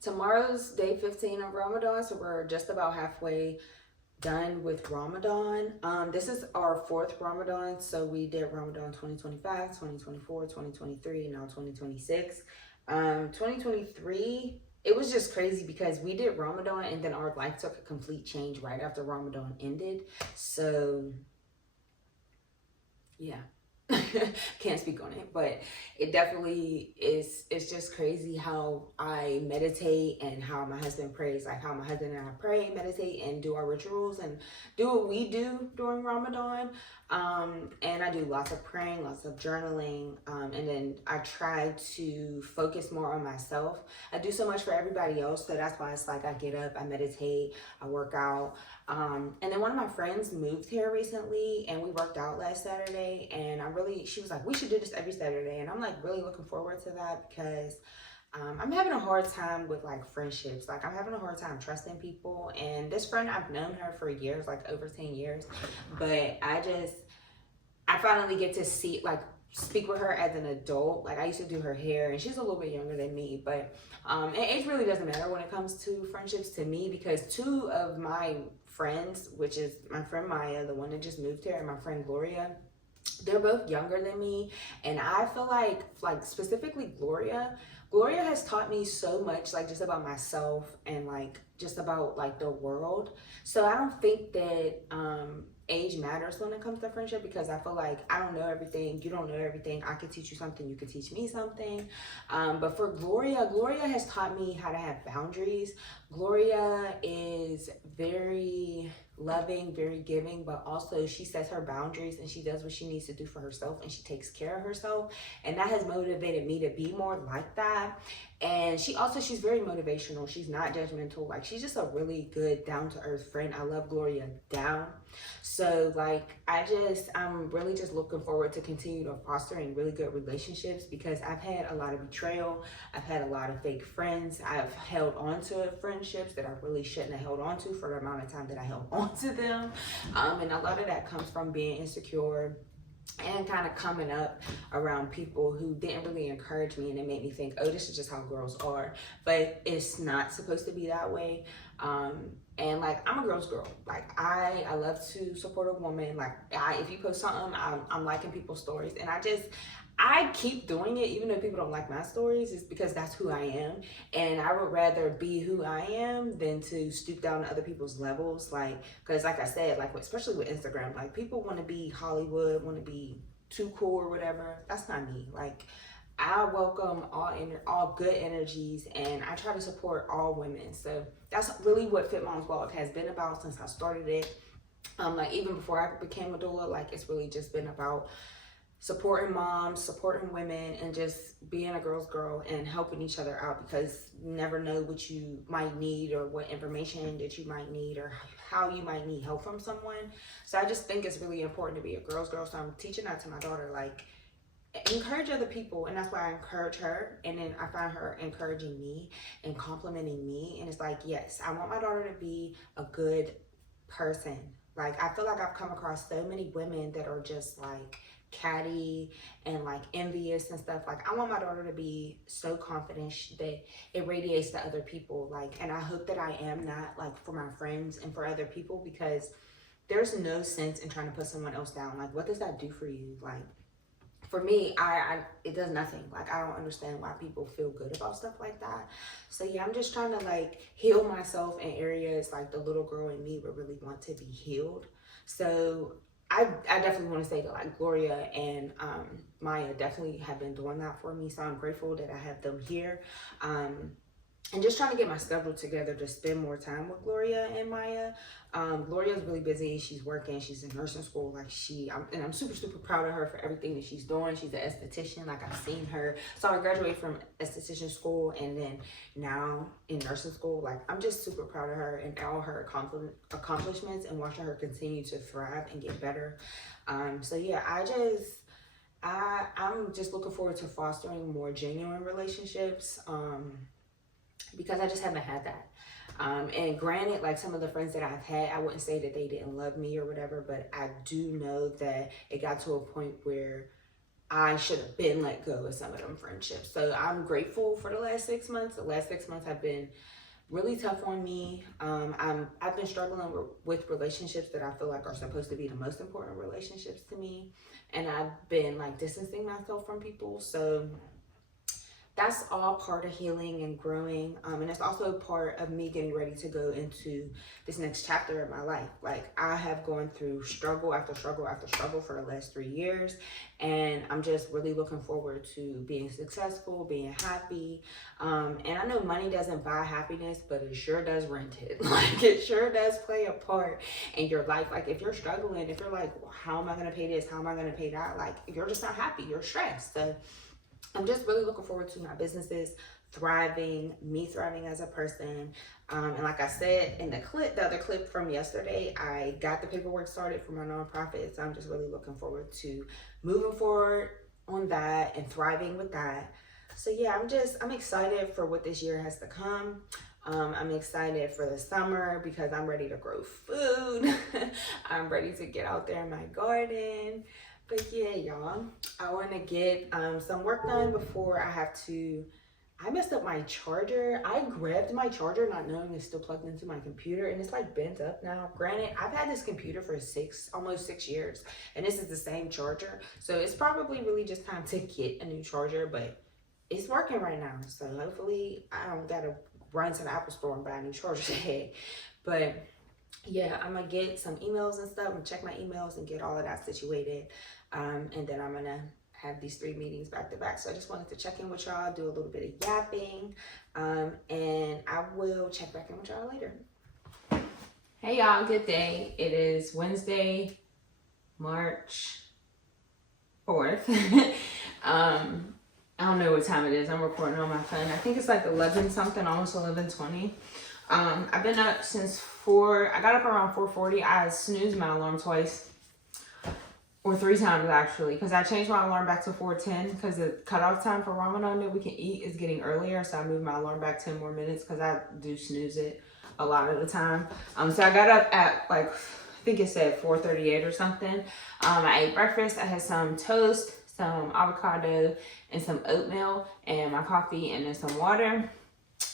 tomorrow's day 15 of Ramadan, so we're just about halfway done with Ramadan. This is our 4th Ramadan, so we did Ramadan 2025, 2024, 2023, now 2026. 2023, it was just crazy because we did Ramadan and then our life took a complete change right after Ramadan ended. So yeah, can't speak on it, but it definitely is. It's just crazy how I meditate and how my husband prays, like how my husband and I pray, meditate, and do our rituals and do what we do during Ramadan. And I do lots of praying, lots of journaling, and then I try to focus more on myself. I do so much for everybody else, so that's why it's like I get up, I meditate, I work out. And then one of my friends moved here recently, and we worked out last Saturday, and she was like, we should do this every Saturday. And I'm like really looking forward to that because I'm having a hard time with like friendships. Like, I'm having a hard time trusting people. And this friend, I've known her for years, like over 10 years, but I finally get to speak with her as an adult. Like, I used to do her hair, and she's a little bit younger than me, but it really doesn't matter when it comes to friendships to me, because 2 of my friends, which is my friend Maya, the one that just moved here, and my friend Gloria, they're both younger than me. And I feel like specifically Gloria has taught me so much, like, just about myself and like just about like the world. So I don't think that age matters when it comes to friendship, because I feel like I don't know everything, you don't know everything. I could teach you something, you could teach me something. But for Gloria has taught me how to have boundaries. Gloria is very loving, very giving, but also she sets her boundaries and she does what she needs to do for herself, and she takes care of herself. And that has motivated me to be more like that. And she's very motivational. She's not judgmental. Like, she's just a really good, down-to-earth friend. I love Gloria down. So like, I'm really just looking forward to continue to fostering really good relationships, because I've had a lot of betrayal. I've had a lot of fake friends. I've held on to friendships that I really shouldn't have held on to for the amount of time that I held on to them. And a lot of that comes from being insecure and kind of coming up around people who didn't really encourage me, and it made me think, oh, this is just how girls are. But it's not supposed to be that way. And like, I'm a girl's girl. Like, I love to support a woman. Like, if you post something, I'm liking people's stories, and I keep doing it even though people don't like my stories. It's because that's who I am, and I would rather be who I am than to stoop down to other people's levels. like, because like I said, like, especially with Instagram, like, people want to be Hollywood, want to be too cool or whatever. That's not me. Like, I welcome all good energies, and I try to support all women. So that's really what FitMomsBlog has been about since I started it. Like, even before I became a doula, like, it's really just been about supporting moms, supporting women, and just being a girl's girl and helping each other out, because you never know what you might need or what information that you might need or how you might need help from someone. So I just think it's really important to be a girl's girl. So I'm teaching that to my daughter, like, encourage other people. And that's why I encourage her, and then I find her encouraging me and complimenting me. And it's like, yes, I want my daughter to be a good person. Like, I feel like I've come across so many women that are just like catty and like envious and stuff. Like, I want my daughter to be so confident that it radiates to other people. Like, and I hope that I am that, like, for my friends and for other people, because there's no sense in trying to put someone else down. Like, what does that do for you? Like, for me, it does nothing. Like, I don't understand why people feel good about stuff like that. So yeah, I'm just trying to like heal myself in areas like the little girl in me would really want to be healed. So I definitely want to say that like Gloria and Maya definitely have been doing that for me. So I'm grateful that I have them here. And just trying to get my schedule together to spend more time with Gloria and Maya. Gloria's really busy. She's working. She's in nursing school. Like and I'm super, super proud of her for everything that she's doing. She's an esthetician. Like I've seen her. So I graduated from esthetician school and then now in nursing school. Like I'm just super proud of her and all her accomplishments and watching her continue to thrive and get better. So yeah, I'm just looking forward to fostering more genuine relationships. Because I just haven't had that. And granted, like some of the friends that I've had, I wouldn't say that they didn't love me or whatever, but I do know that it got to a point where I should have been let go of some of them friendships. So I'm grateful for the last 6 months. The last 6 months have been really tough on me. I've been struggling with relationships that I feel like are supposed to be the most important relationships to me. And I've been like distancing myself from people. So that's all part of healing and growing. And it's also part of me getting ready to go into this next chapter of my life. Like I have gone through struggle after struggle after struggle for the last 3 years. And I'm just really looking forward to being successful, being happy. And I know money doesn't buy happiness, but it sure does rent it. Like it sure does play a part in your life. Like if you're struggling, if you're like, well, how am I going to pay this? How am I going to pay that? Like you're just not happy. You're stressed. So I'm just really looking forward to my businesses thriving, me thriving as a person. And like I said in the other clip from yesterday, I got the paperwork started for my nonprofit. So I'm just really looking forward to moving forward on that and thriving with that. So yeah, I'm excited for what this year has to come. I'm excited for the summer because I'm ready to grow food. I'm ready to get out there in my garden. But yeah, y'all, I want to get some work done before I messed up my charger. I grabbed my charger not knowing it's still plugged into my computer and it's like bent up now. Granted, I've had this computer for almost 6 years and this is the same charger. So it's probably really just time to get a new charger, but it's working right now. So hopefully I don't got to run to the Apple store and buy a new charger today. But yeah, I'm gonna get some emails and stuff and check my emails and get all of that situated. And then I'm gonna have these 3 meetings back to back. So I just wanted to check in with y'all, do a little bit of yapping, and I will check back in with y'all later. Hey y'all, good day. It is Wednesday, March 4th. I don't know what time it is. I'm recording on my phone. I think it's like 11 something, almost 11:20. I've been up since 4. I got up around 4:40. I snoozed my alarm twice, or 3 times actually, because I changed my alarm back to 4:10 because the cutoff time for Ramadan that we can eat is getting earlier. So I moved my alarm back 10 more minutes because I do snooze it a lot of the time. So I got up at like, I think it said 4:38 or something. I ate breakfast. I had some toast, some avocado, and some oatmeal, and my coffee, and then some water.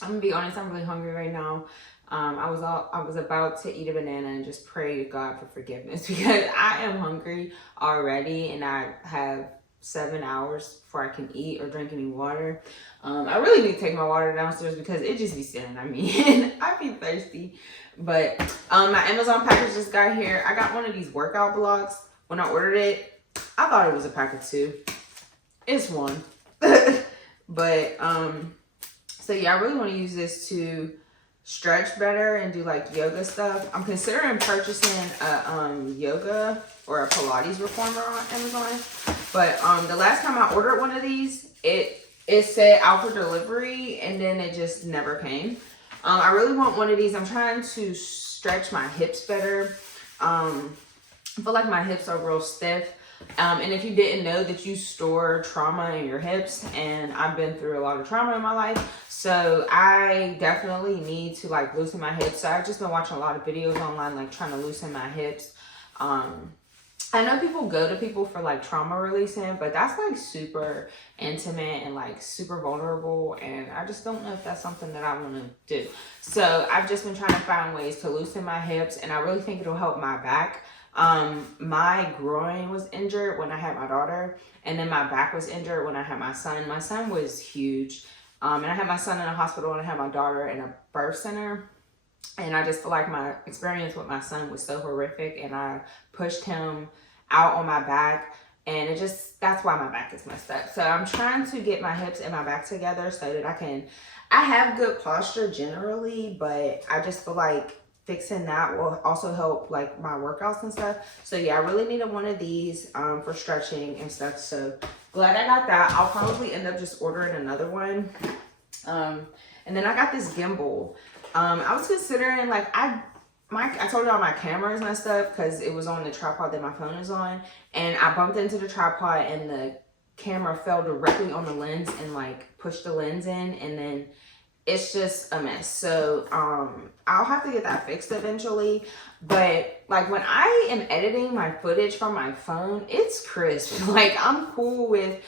I'm gonna be honest, I'm really hungry right now. I was about to eat a banana and just pray to God for forgiveness because I am hungry already and I have 7 hours before I can eat or drink any water. I really need to take my water downstairs because it just be sitting. I mean, I be thirsty. But my Amazon package just got here. I got one of these workout blogs. When I ordered it, I thought it was a pack of 2. It's 1. But so yeah, I really want to use this to stretch better and do like yoga stuff. I'm considering purchasing a yoga or a Pilates reformer on Amazon. But the last time I ordered one of these, it said out for delivery and then it just never came. I really want one of these. I'm trying to stretch my hips better. I feel like my hips are real stiff. And if you didn't know that you store trauma in your hips, and I've been through a lot of trauma in my life, so I definitely need to like loosen my hips. So I've just been watching a lot of videos online, like trying to loosen my hips. I know people go to people for like trauma releasing, but that's like super intimate and like super vulnerable, and I just don't know if that's something that I want to do. So I've just been trying to find ways to loosen my hips, and I really think it'll help my back. My groin was injured when I had my daughter, and then my back was injured when I had my son. My son was huge. And I had my son in a hospital and I had my daughter in a birth center. And I just feel like my experience with my son was so horrific, and I pushed him out on my back, and that's why my back is messed up. So I'm trying to get my hips and my back together so that I have good posture generally, but I just feel like fixing that will also help like my workouts and stuff. So yeah, I really needed one of these for stretching and stuff. So glad I got that. I'll probably end up just ordering another one. And then I got this gimbal. I was considering, like, I told y'all my camera is messed up because it was on the tripod that my phone is on, and I bumped into the tripod and the camera fell directly on the lens and like pushed the lens in, and then it's just a mess. So I'll have to get that fixed eventually. But like when I am editing my footage from my phone, it's crisp. Like I'm cool with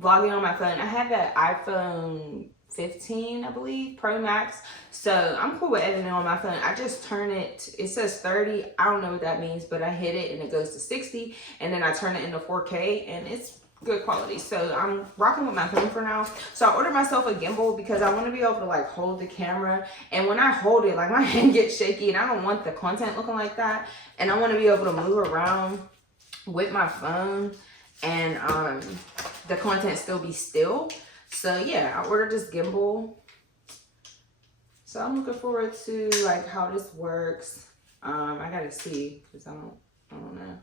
vlogging on my phone. I have that iPhone 15, I believe, Pro Max. So I'm cool with editing on my phone. I just turn it says 30. I don't know what that means, but I hit it and it goes to 60, and then I turn it into 4K, and it's good quality. So I'm rocking with my phone for now. So I ordered myself a gimbal because I want to be able to like hold the camera, and when I hold it, like my hand gets shaky, and I don't want the content looking like that, and I want to be able to move around with my phone and the content still be still. So yeah, I ordered this gimbal. So I'm looking forward to like how this works. I gotta see, because I don't know.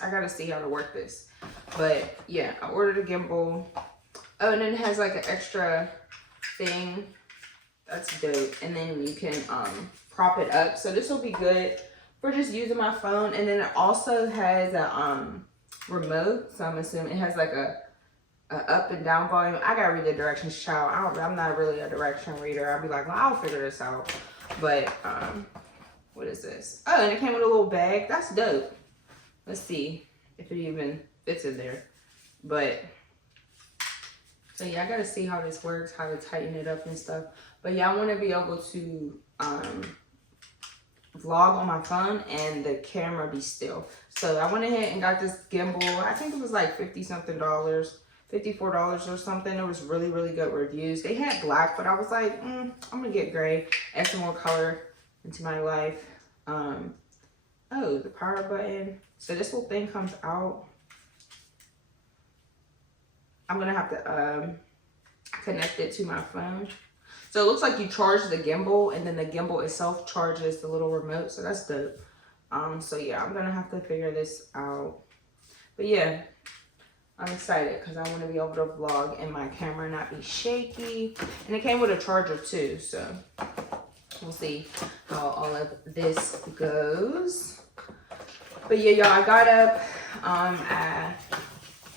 I gotta see how to work this. But yeah, I ordered a gimbal. Oh, and then it has like an extra thing. That's dope. And then you can prop it up. So this will be good for just using my phone. And then it also has a remote. So I'm assuming it has like a up and down volume. I gotta read the directions, child. I'm not really a direction reader. I'll be like, well, I'll figure this out. But what is this? Oh, and it came with a little bag. That's dope. Let's see if it even fits in there. But so yeah, I gotta see how this works, how to tighten it up and stuff. But yeah, I want to be able to vlog on my phone and the camera be still. So I went ahead and got this gimbal. I think it was like $50-something, $54 or something. It was really, really good reviews. They had black, but I was like, I'm gonna get gray, add some more color into my life. Oh, the power button. So this little thing comes out. I'm gonna have to connect it to my phone. So it looks like you charge the gimbal, and then the gimbal itself charges the little remote. So that's dope. So yeah, I'm gonna have to figure this out. But yeah, I'm excited because I want to be able to vlog and my camera not be shaky. And it came with a charger too, so we'll see how all of this goes. But yeah, y'all, I got up.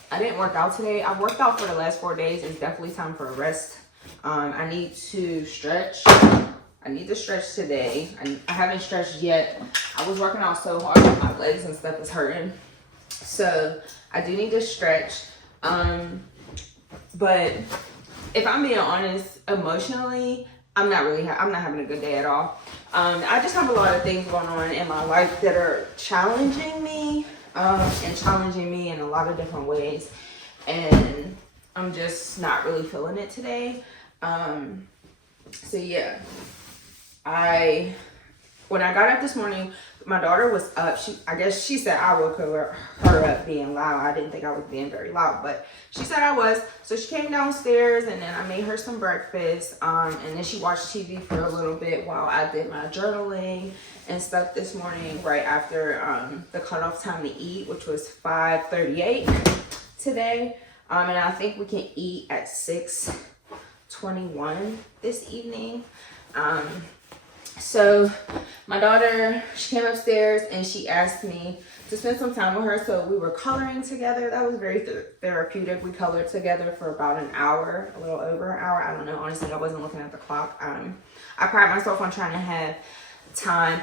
I didn't work out today. I worked out for the last 4 days. It's definitely time for a rest. I need to stretch. I need to stretch today. I haven't stretched yet. I was working out so hard, my legs and stuff is hurting. So I do need to stretch. But if I'm being honest, emotionally, I'm not having a good day at all. I just have a lot of things going on in my life that are challenging me, and challenging me in a lot of different ways. And I'm just not really feeling it today. So yeah, when I got up this morning, my daughter was up. I guess she said I woke her up being loud. I didn't think I was being very loud, but she said I was. So she came downstairs, and then I made her some breakfast. And then she watched TV for a little bit while I did my journaling and stuff this morning, right after the cutoff time to eat, which was 5:38 today. And I think we can eat at 6:21 this evening. So my daughter, she came upstairs and she asked me to spend some time with her. So we were coloring together. That was very therapeutic. We colored together for about an hour, a little over an hour. I don't know. Honestly, I wasn't looking at the clock. I pride myself on trying to have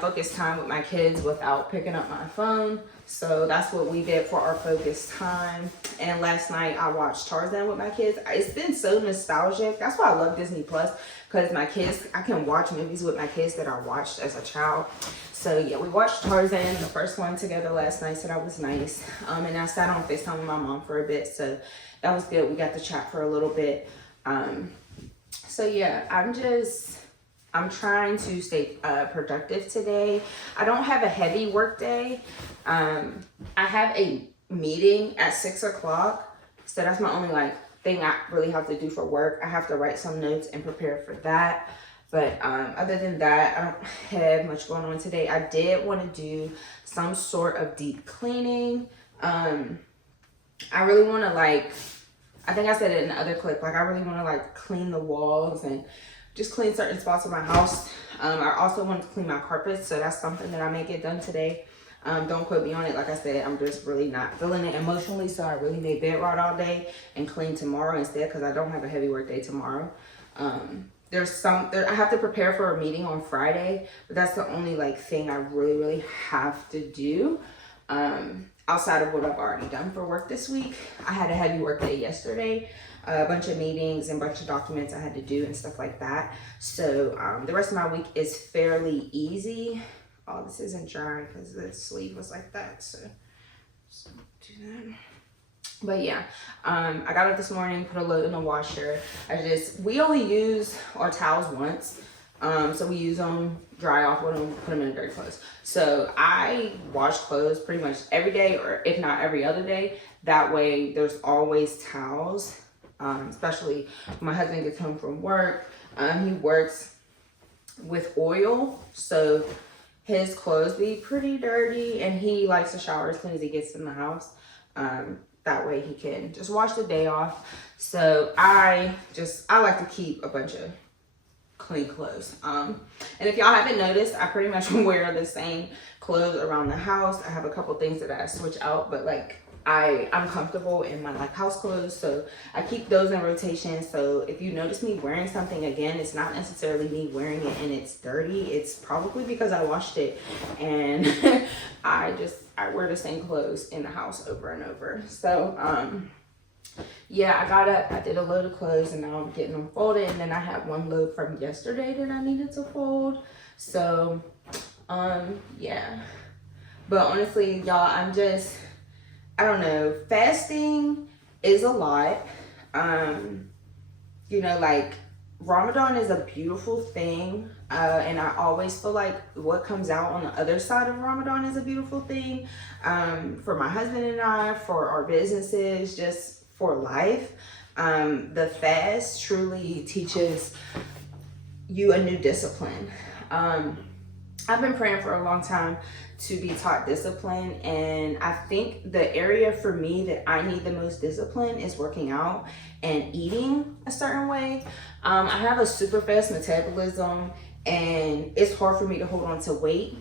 focused time with my kids without picking up my phone. So that's what we did for our focused time. And last night I watched Tarzan with my kids. It's been so nostalgic. That's why I love Disney Plus, because my kids, I can watch movies with my kids that I watched as a child. So yeah, we watched Tarzan, the first one, together last night. So that was nice. And I sat on FaceTime with my mom for a bit. So that was good. We got to chat for a little bit. So yeah, I'm trying to stay productive today. I don't have a heavy work day. I have a meeting at 6 o'clock. So that's my only like thing I really have to do for work. I have to write some notes and prepare for that. But other than that, I don't have much going on today. I did want to do some sort of deep cleaning. I really want to like, I think I said it in the other clip, like I really want to like clean the walls and just clean certain spots of my house. I also want to clean my carpets, so that's something that I may get done today. Don't quote me on it. Like I said, I'm just really not feeling it emotionally, so I really may bed rot all day and clean tomorrow instead, because I don't have a heavy work day tomorrow. I have to prepare for a meeting on Friday, but that's the only like thing I really have to do. Outside of what I've already done for work this week. I had a heavy work day yesterday, a bunch of meetings and a bunch of documents I had to do and stuff like that. So the rest of my week is fairly easy. Oh, this isn't dry because the sleeve was like that, so do that. But yeah, I got up this morning, put a load in the washer. We only use our towels once. So we use them, dry off with them, put them in the dirty clothes. So I wash clothes pretty much every day, or if not every other day. That way there's always towels, especially when my husband gets home from work. He works with oil, so his clothes be pretty dirty, and he likes to shower as soon as he gets in the house. That way he can just wash the day off. So I like to keep a bunch of clean clothes. And if y'all haven't noticed, I pretty much wear the same clothes around the house. I have a couple things that I switch out, but like I'm comfortable in my like house clothes, so I keep those in rotation. So if you notice me wearing something again, it's not necessarily me wearing it and it's dirty. It's probably because I washed it, and I wear the same clothes in the house over and over. So yeah, I got up, I did a load of clothes, and now I'm getting them folded, and then I have one load from yesterday that I needed to fold. So yeah, but honestly y'all, I don't know, fasting is a lot. You know, like Ramadan is a beautiful thing, and I always feel like what comes out on the other side of Ramadan is a beautiful thing, for my husband and I, for our businesses, just for life. The fast truly teaches you a new discipline. I've been praying for a long time to be taught discipline, and I think the area for me that I need the most discipline is working out and eating a certain way. I have a super fast metabolism, and it's hard for me to hold on to weight.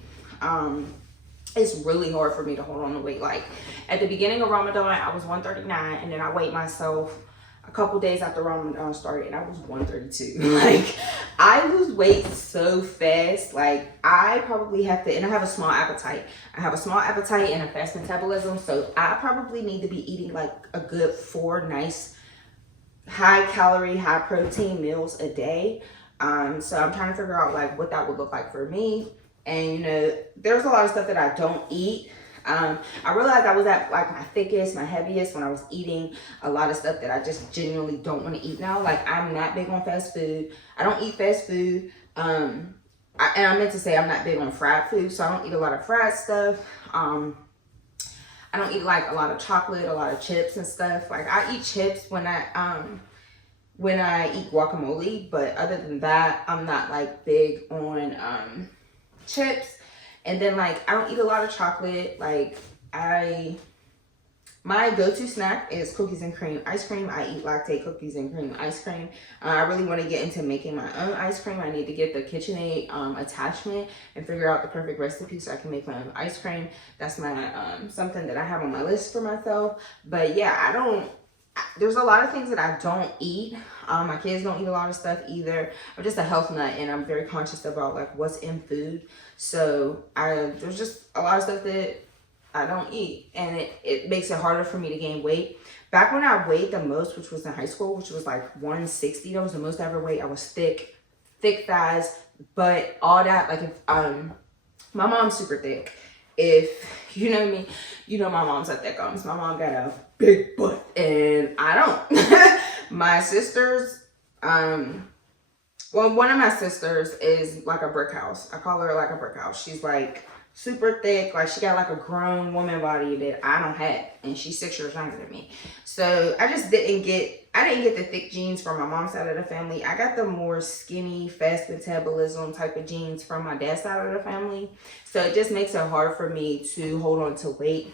It's really hard for me to hold on to weight. Like at the beginning of Ramadan, I was 139, and then I weighed myself a couple days after Ramadan started, and I was 132. Like I lose weight so fast. Like I probably have to, and I have a small appetite. I have a small appetite and a fast metabolism, so I probably need to be eating like a good 4 nice high calorie, high protein meals a day. So I'm trying to figure out like what that would look like for me. And you know, there's a lot of stuff that I don't eat. I realized I was at like my thickest, my heaviest when I was eating a lot of stuff that I just genuinely don't want to eat now. Like I'm not big on fast food. I don't eat fast food. And I meant to say I'm not big on fried food, so I don't eat a lot of fried stuff. I don't eat like a lot of chocolate, a lot of chips and stuff. Like I eat chips when I eat guacamole, but other than that, I'm not like big on chips. And then like I don't eat a lot of chocolate. Like my go-to snack is cookies and cream ice cream. I eat lactate cookies and cream ice cream. I really want to get into making my own ice cream. I need to get the KitchenAid attachment and figure out the perfect recipe so I can make my own ice cream. That's my something that I have on my list for myself. But yeah, there's a lot of things that I don't eat. My kids don't eat a lot of stuff either. I'm just a health nut, and I'm very conscious about like what's in food. So there's just a lot of stuff that I don't eat, and it makes it harder for me to gain weight. Back when I weighed the most, which was in high school, which was like 160, that was the most I ever weighed. I was thick thighs, but all that, like if my mom's super thick. If you know me, you know my mom's a thickums. My mom got a big butt, and I don't. My sisters, well, one of my sisters is like a brick house. I call her like a brick house. She's like super thick. Like, she got like a grown woman body that I don't have, and she's 6 years younger than me. So I just didn't get the thick genes from my mom's side of the family. I got the more skinny, fast metabolism type of genes from my dad's side of the family. So it just makes it hard for me to hold on to weight.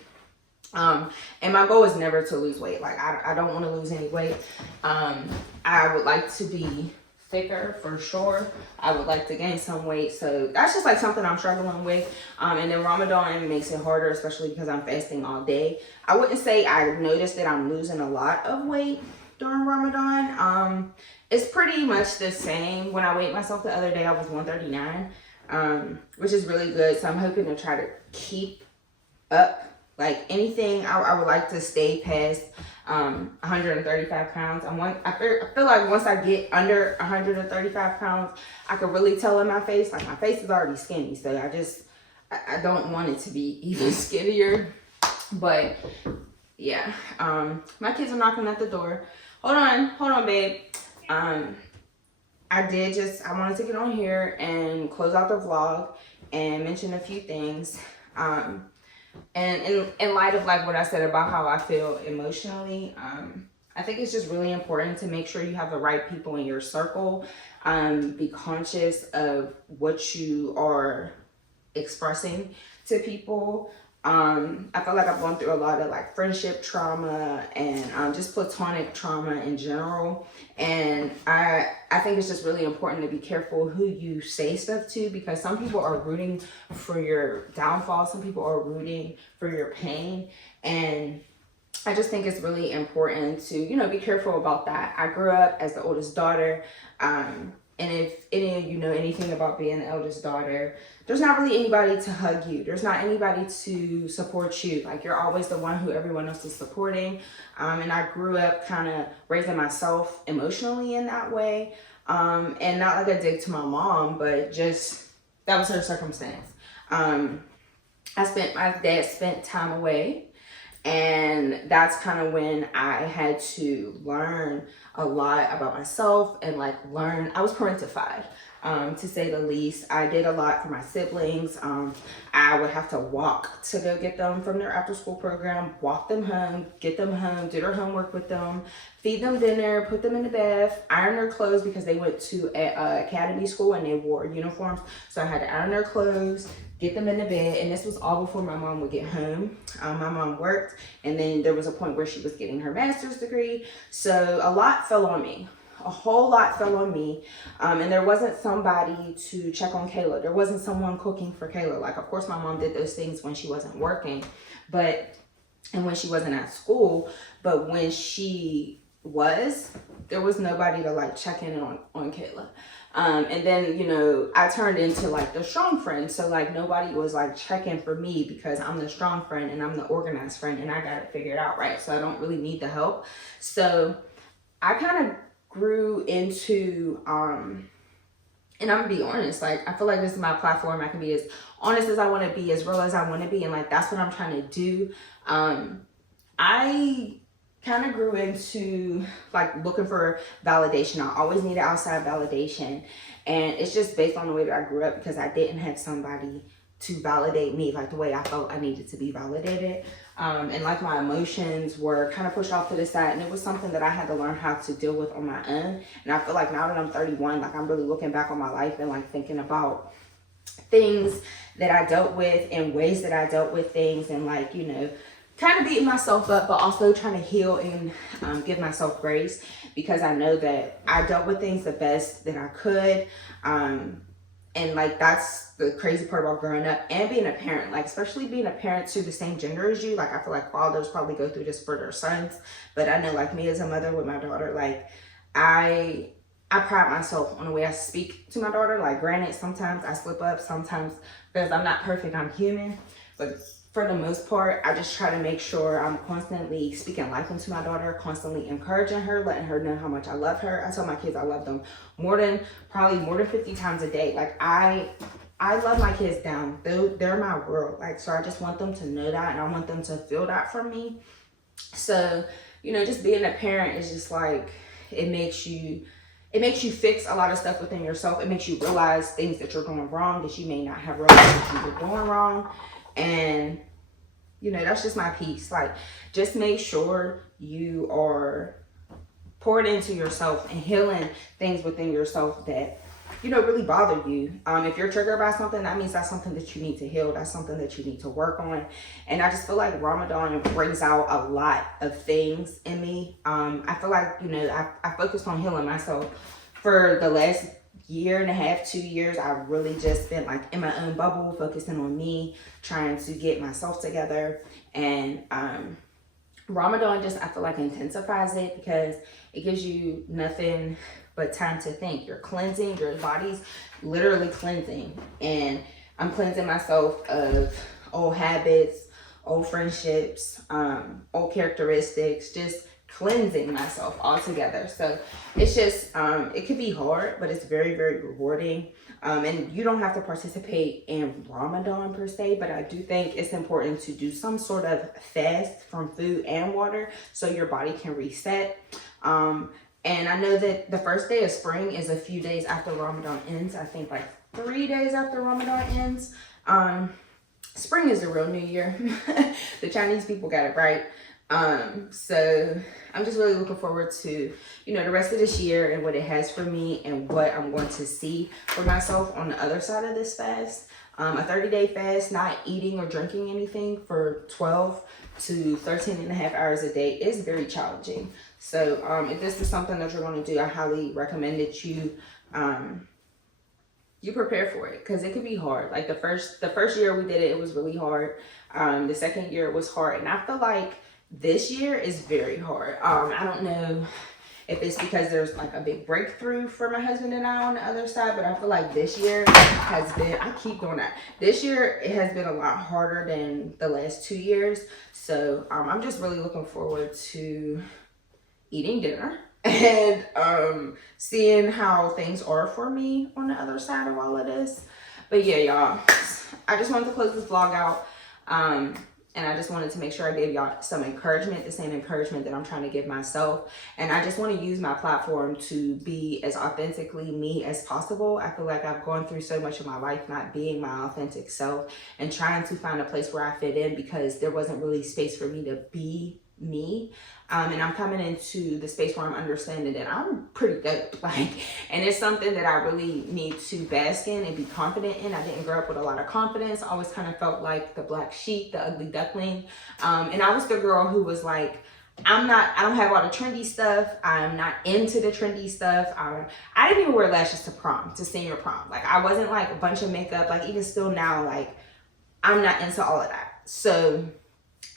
And my goal is never to lose weight. Like, I don't want to lose any weight. I would like to be thicker for sure. I would like to gain some weight. So that's just like something I'm struggling with. And then Ramadan makes it harder, especially because I'm fasting all day. I wouldn't say I noticed that I'm losing a lot of weight during Ramadan. It's pretty much the same. When I weighed myself the other day, I was 139, which is really good. So I'm hoping to try to keep up. Like, anything, I would like to stay past 135 pounds. I feel like once I get under 135 pounds, I can really tell in my face. Like, my face is already skinny, so I don't want it to be even skinnier. But yeah, my kids are knocking at the door. Hold on, babe. I wanted to get on here and close out the vlog and mention a few things. And in light of like what I said about how I feel emotionally, I think it's just really important to make sure you have the right people in your circle. Be conscious of what you are expressing to people. I feel like I've gone through a lot of like friendship trauma and just platonic trauma in general. And I think it's just really important to be careful who you say stuff to, because some people are rooting for your downfall. Some people are rooting for your pain. And I just think it's really important to, you know, be careful about that. I grew up as the oldest daughter. And if any of you know anything about being the eldest daughter, there's not really anybody to hug you. There's not anybody to support you. Like, you're always the one who everyone else is supporting. And I grew up kind of raising myself emotionally in that way. And not like a dig to my mom, but just that was her circumstance. My dad spent time away. And that's kind of when I had to learn a lot about myself and like I was parentified, to say the least. I did a lot for my siblings. I would have to walk to go get them from their after school program, walk them home, get them home, do their homework with them, feed them dinner, put them in the bath, iron their clothes because they went to a academy school and they wore uniforms. So I had to iron their clothes, get them in the bed, and this was all before my mom would get home. My mom worked, and then there was a point where she was getting her master's degree. So a lot fell on me. A whole lot fell on me. And there wasn't somebody to check on Kayla. There wasn't someone cooking for Kayla. Like, of course, my mom did those things when she wasn't working, and when she wasn't at school. But when she was, there was nobody to like check in on Kayla. And then, you know, I turned into like the strong friend. So like nobody was like checking for me because I'm the strong friend and I'm the organized friend and I got it figured out, right? So I don't really need the help. So I kind of grew into, and I'm gonna be honest, like, I feel like this is my platform. I can be as honest as I want to be, as real as I want to be. And like, that's what I'm trying to do. I kind of grew into like looking for validation. I always needed outside validation, and it's just based on the way that I grew up, because I didn't have somebody to validate me like the way I felt I needed to be validated. And like my emotions were kind of pushed off to the side, and it was something that I had to learn how to deal with on my own. And I feel like now that I'm 31, like I'm really looking back on my life and like thinking about things that I dealt with and ways that I dealt with things, and like, you know, kind of beating myself up, but also trying to heal and give myself grace, because I know that I dealt with things the best that I could. And like, that's the crazy part about growing up and being a parent, like especially being a parent to the same gender as you. Like, I feel like fathers probably go through this for their sons, but I know like me as a mother with my daughter, like I pride myself on the way I speak to my daughter. Like, granted, sometimes I slip up, sometimes, because I'm not perfect, I'm human, but for the most part, I just try to make sure I'm constantly speaking life into my daughter, constantly encouraging her, letting her know how much I love her. I tell my kids I love them probably more than 50 times a day. Like, I love my kids down. They're my world. Like, so I just want them to know that, and I want them to feel that from me. So, you know, just being a parent is just like, it makes you it makes you fix a lot of stuff within yourself. It makes you realize things that you're doing wrong that you may not have realized that you were doing wrong. And, you know, that's just my piece. Like, just make sure you are pouring into yourself and healing things within yourself that, you know, really bother you. If you're triggered by something, that means that's something that you need to heal. That's something that you need to work on. And I just feel like Ramadan brings out a lot of things in me. I feel like, you know, I focused on healing myself for the last year and a half, 2 years. I've really just been like in my own bubble, focusing on me, trying to get myself together. And Ramadan just, I feel like, intensifies it, because it gives you nothing but time to think. You're cleansing, your body's literally cleansing. And I'm cleansing myself of old habits, old friendships, old characteristics, just cleansing myself altogether. So it's just, it could be hard, but it's very, very rewarding. And you don't have to participate in Ramadan per se, but I do think it's important to do some sort of fast from food and water so your body can reset. And I know that the first day of spring is a few days after Ramadan ends. I think like 3 days after Ramadan ends. Spring is the real new year. The Chinese people got it right. So I'm just really looking forward to, you know, the rest of this year and what it has for me and what I'm going to see for myself on the other side of this fast. A 30-day fast, not eating or drinking anything for 12 to 13 and a half hours a day is very challenging. So if this is something that you're going to do, I highly recommend that you prepare for it, because it could be hard. Like the first year we did it, it was really hard. The second year was hard, and I feel like this year is very hard. I don't know if it's because there's like a big breakthrough for my husband and I on the other side, but I feel like this year has been, I keep doing that. This year, it has been a lot harder than the last 2 years. So I'm just really looking forward to eating dinner and seeing how things are for me on the other side of all of this. But yeah, y'all, I just wanted to close this vlog out. And I just wanted to make sure I gave y'all some encouragement, the same encouragement that I'm trying to give myself. And I just want to use my platform to be as authentically me as possible. I feel like I've gone through so much of my life not being my authentic self and trying to find a place where I fit in, because there wasn't really space for me to be me. And I'm coming into the space where I'm understanding that I'm pretty dope. Like, and it's something that I really need to bask in and be confident in. I didn't grow up with a lot of confidence. I always kind of felt like the black sheep, the ugly duckling. And I was the girl who was like, I don't have all the trendy stuff. I'm not into the trendy stuff. I didn't even wear lashes to prom, to senior prom. Like, I wasn't like a bunch of makeup. Like, even still now, like, I'm not into all of that. So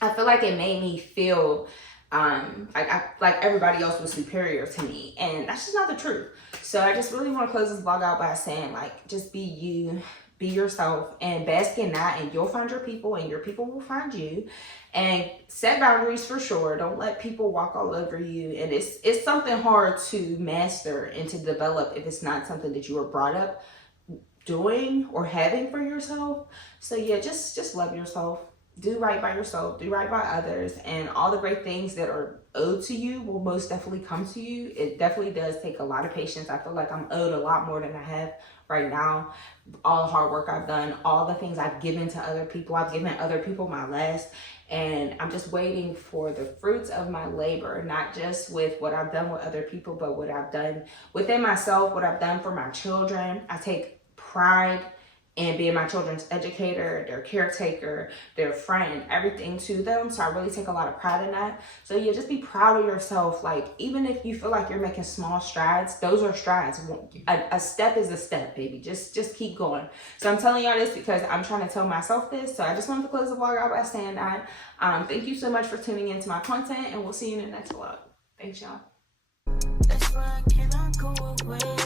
I feel like it made me feel like everybody else was superior to me, and that's just not the truth. So I just really want to close this vlog out by saying, like, just be you, be yourself, and bask in that, and you'll find your people, and your people will find you. And set boundaries for sure. Don't let people walk all over you. And it's something hard to master and to develop if it's not something that you were brought up doing or having for yourself. So yeah, just love yourself. Do right by yourself, do right by others, and all the great things that are owed to you will most definitely come to you. It definitely does take a lot of patience. I feel like I'm owed a lot more than I have right now. All the hard work I've done, all the things I've given to other people, I've given other people my last, and I'm just waiting for the fruits of my labor, not just with what I've done with other people, but what I've done within myself, what I've done for my children. I take pride and being my children's educator, their caretaker, their friend, everything to them. So I really take a lot of pride in that. So yeah, just be proud of yourself. Like, even if you feel like you're making small strides, those are strides. A step is a step, baby. Just keep going. So I'm telling y'all this because I'm trying to tell myself this. So I just wanted to close the vlog out by saying that. Thank you so much for tuning into my content, and we'll see you in the next vlog. Thanks, y'all. That's why I cannot go away.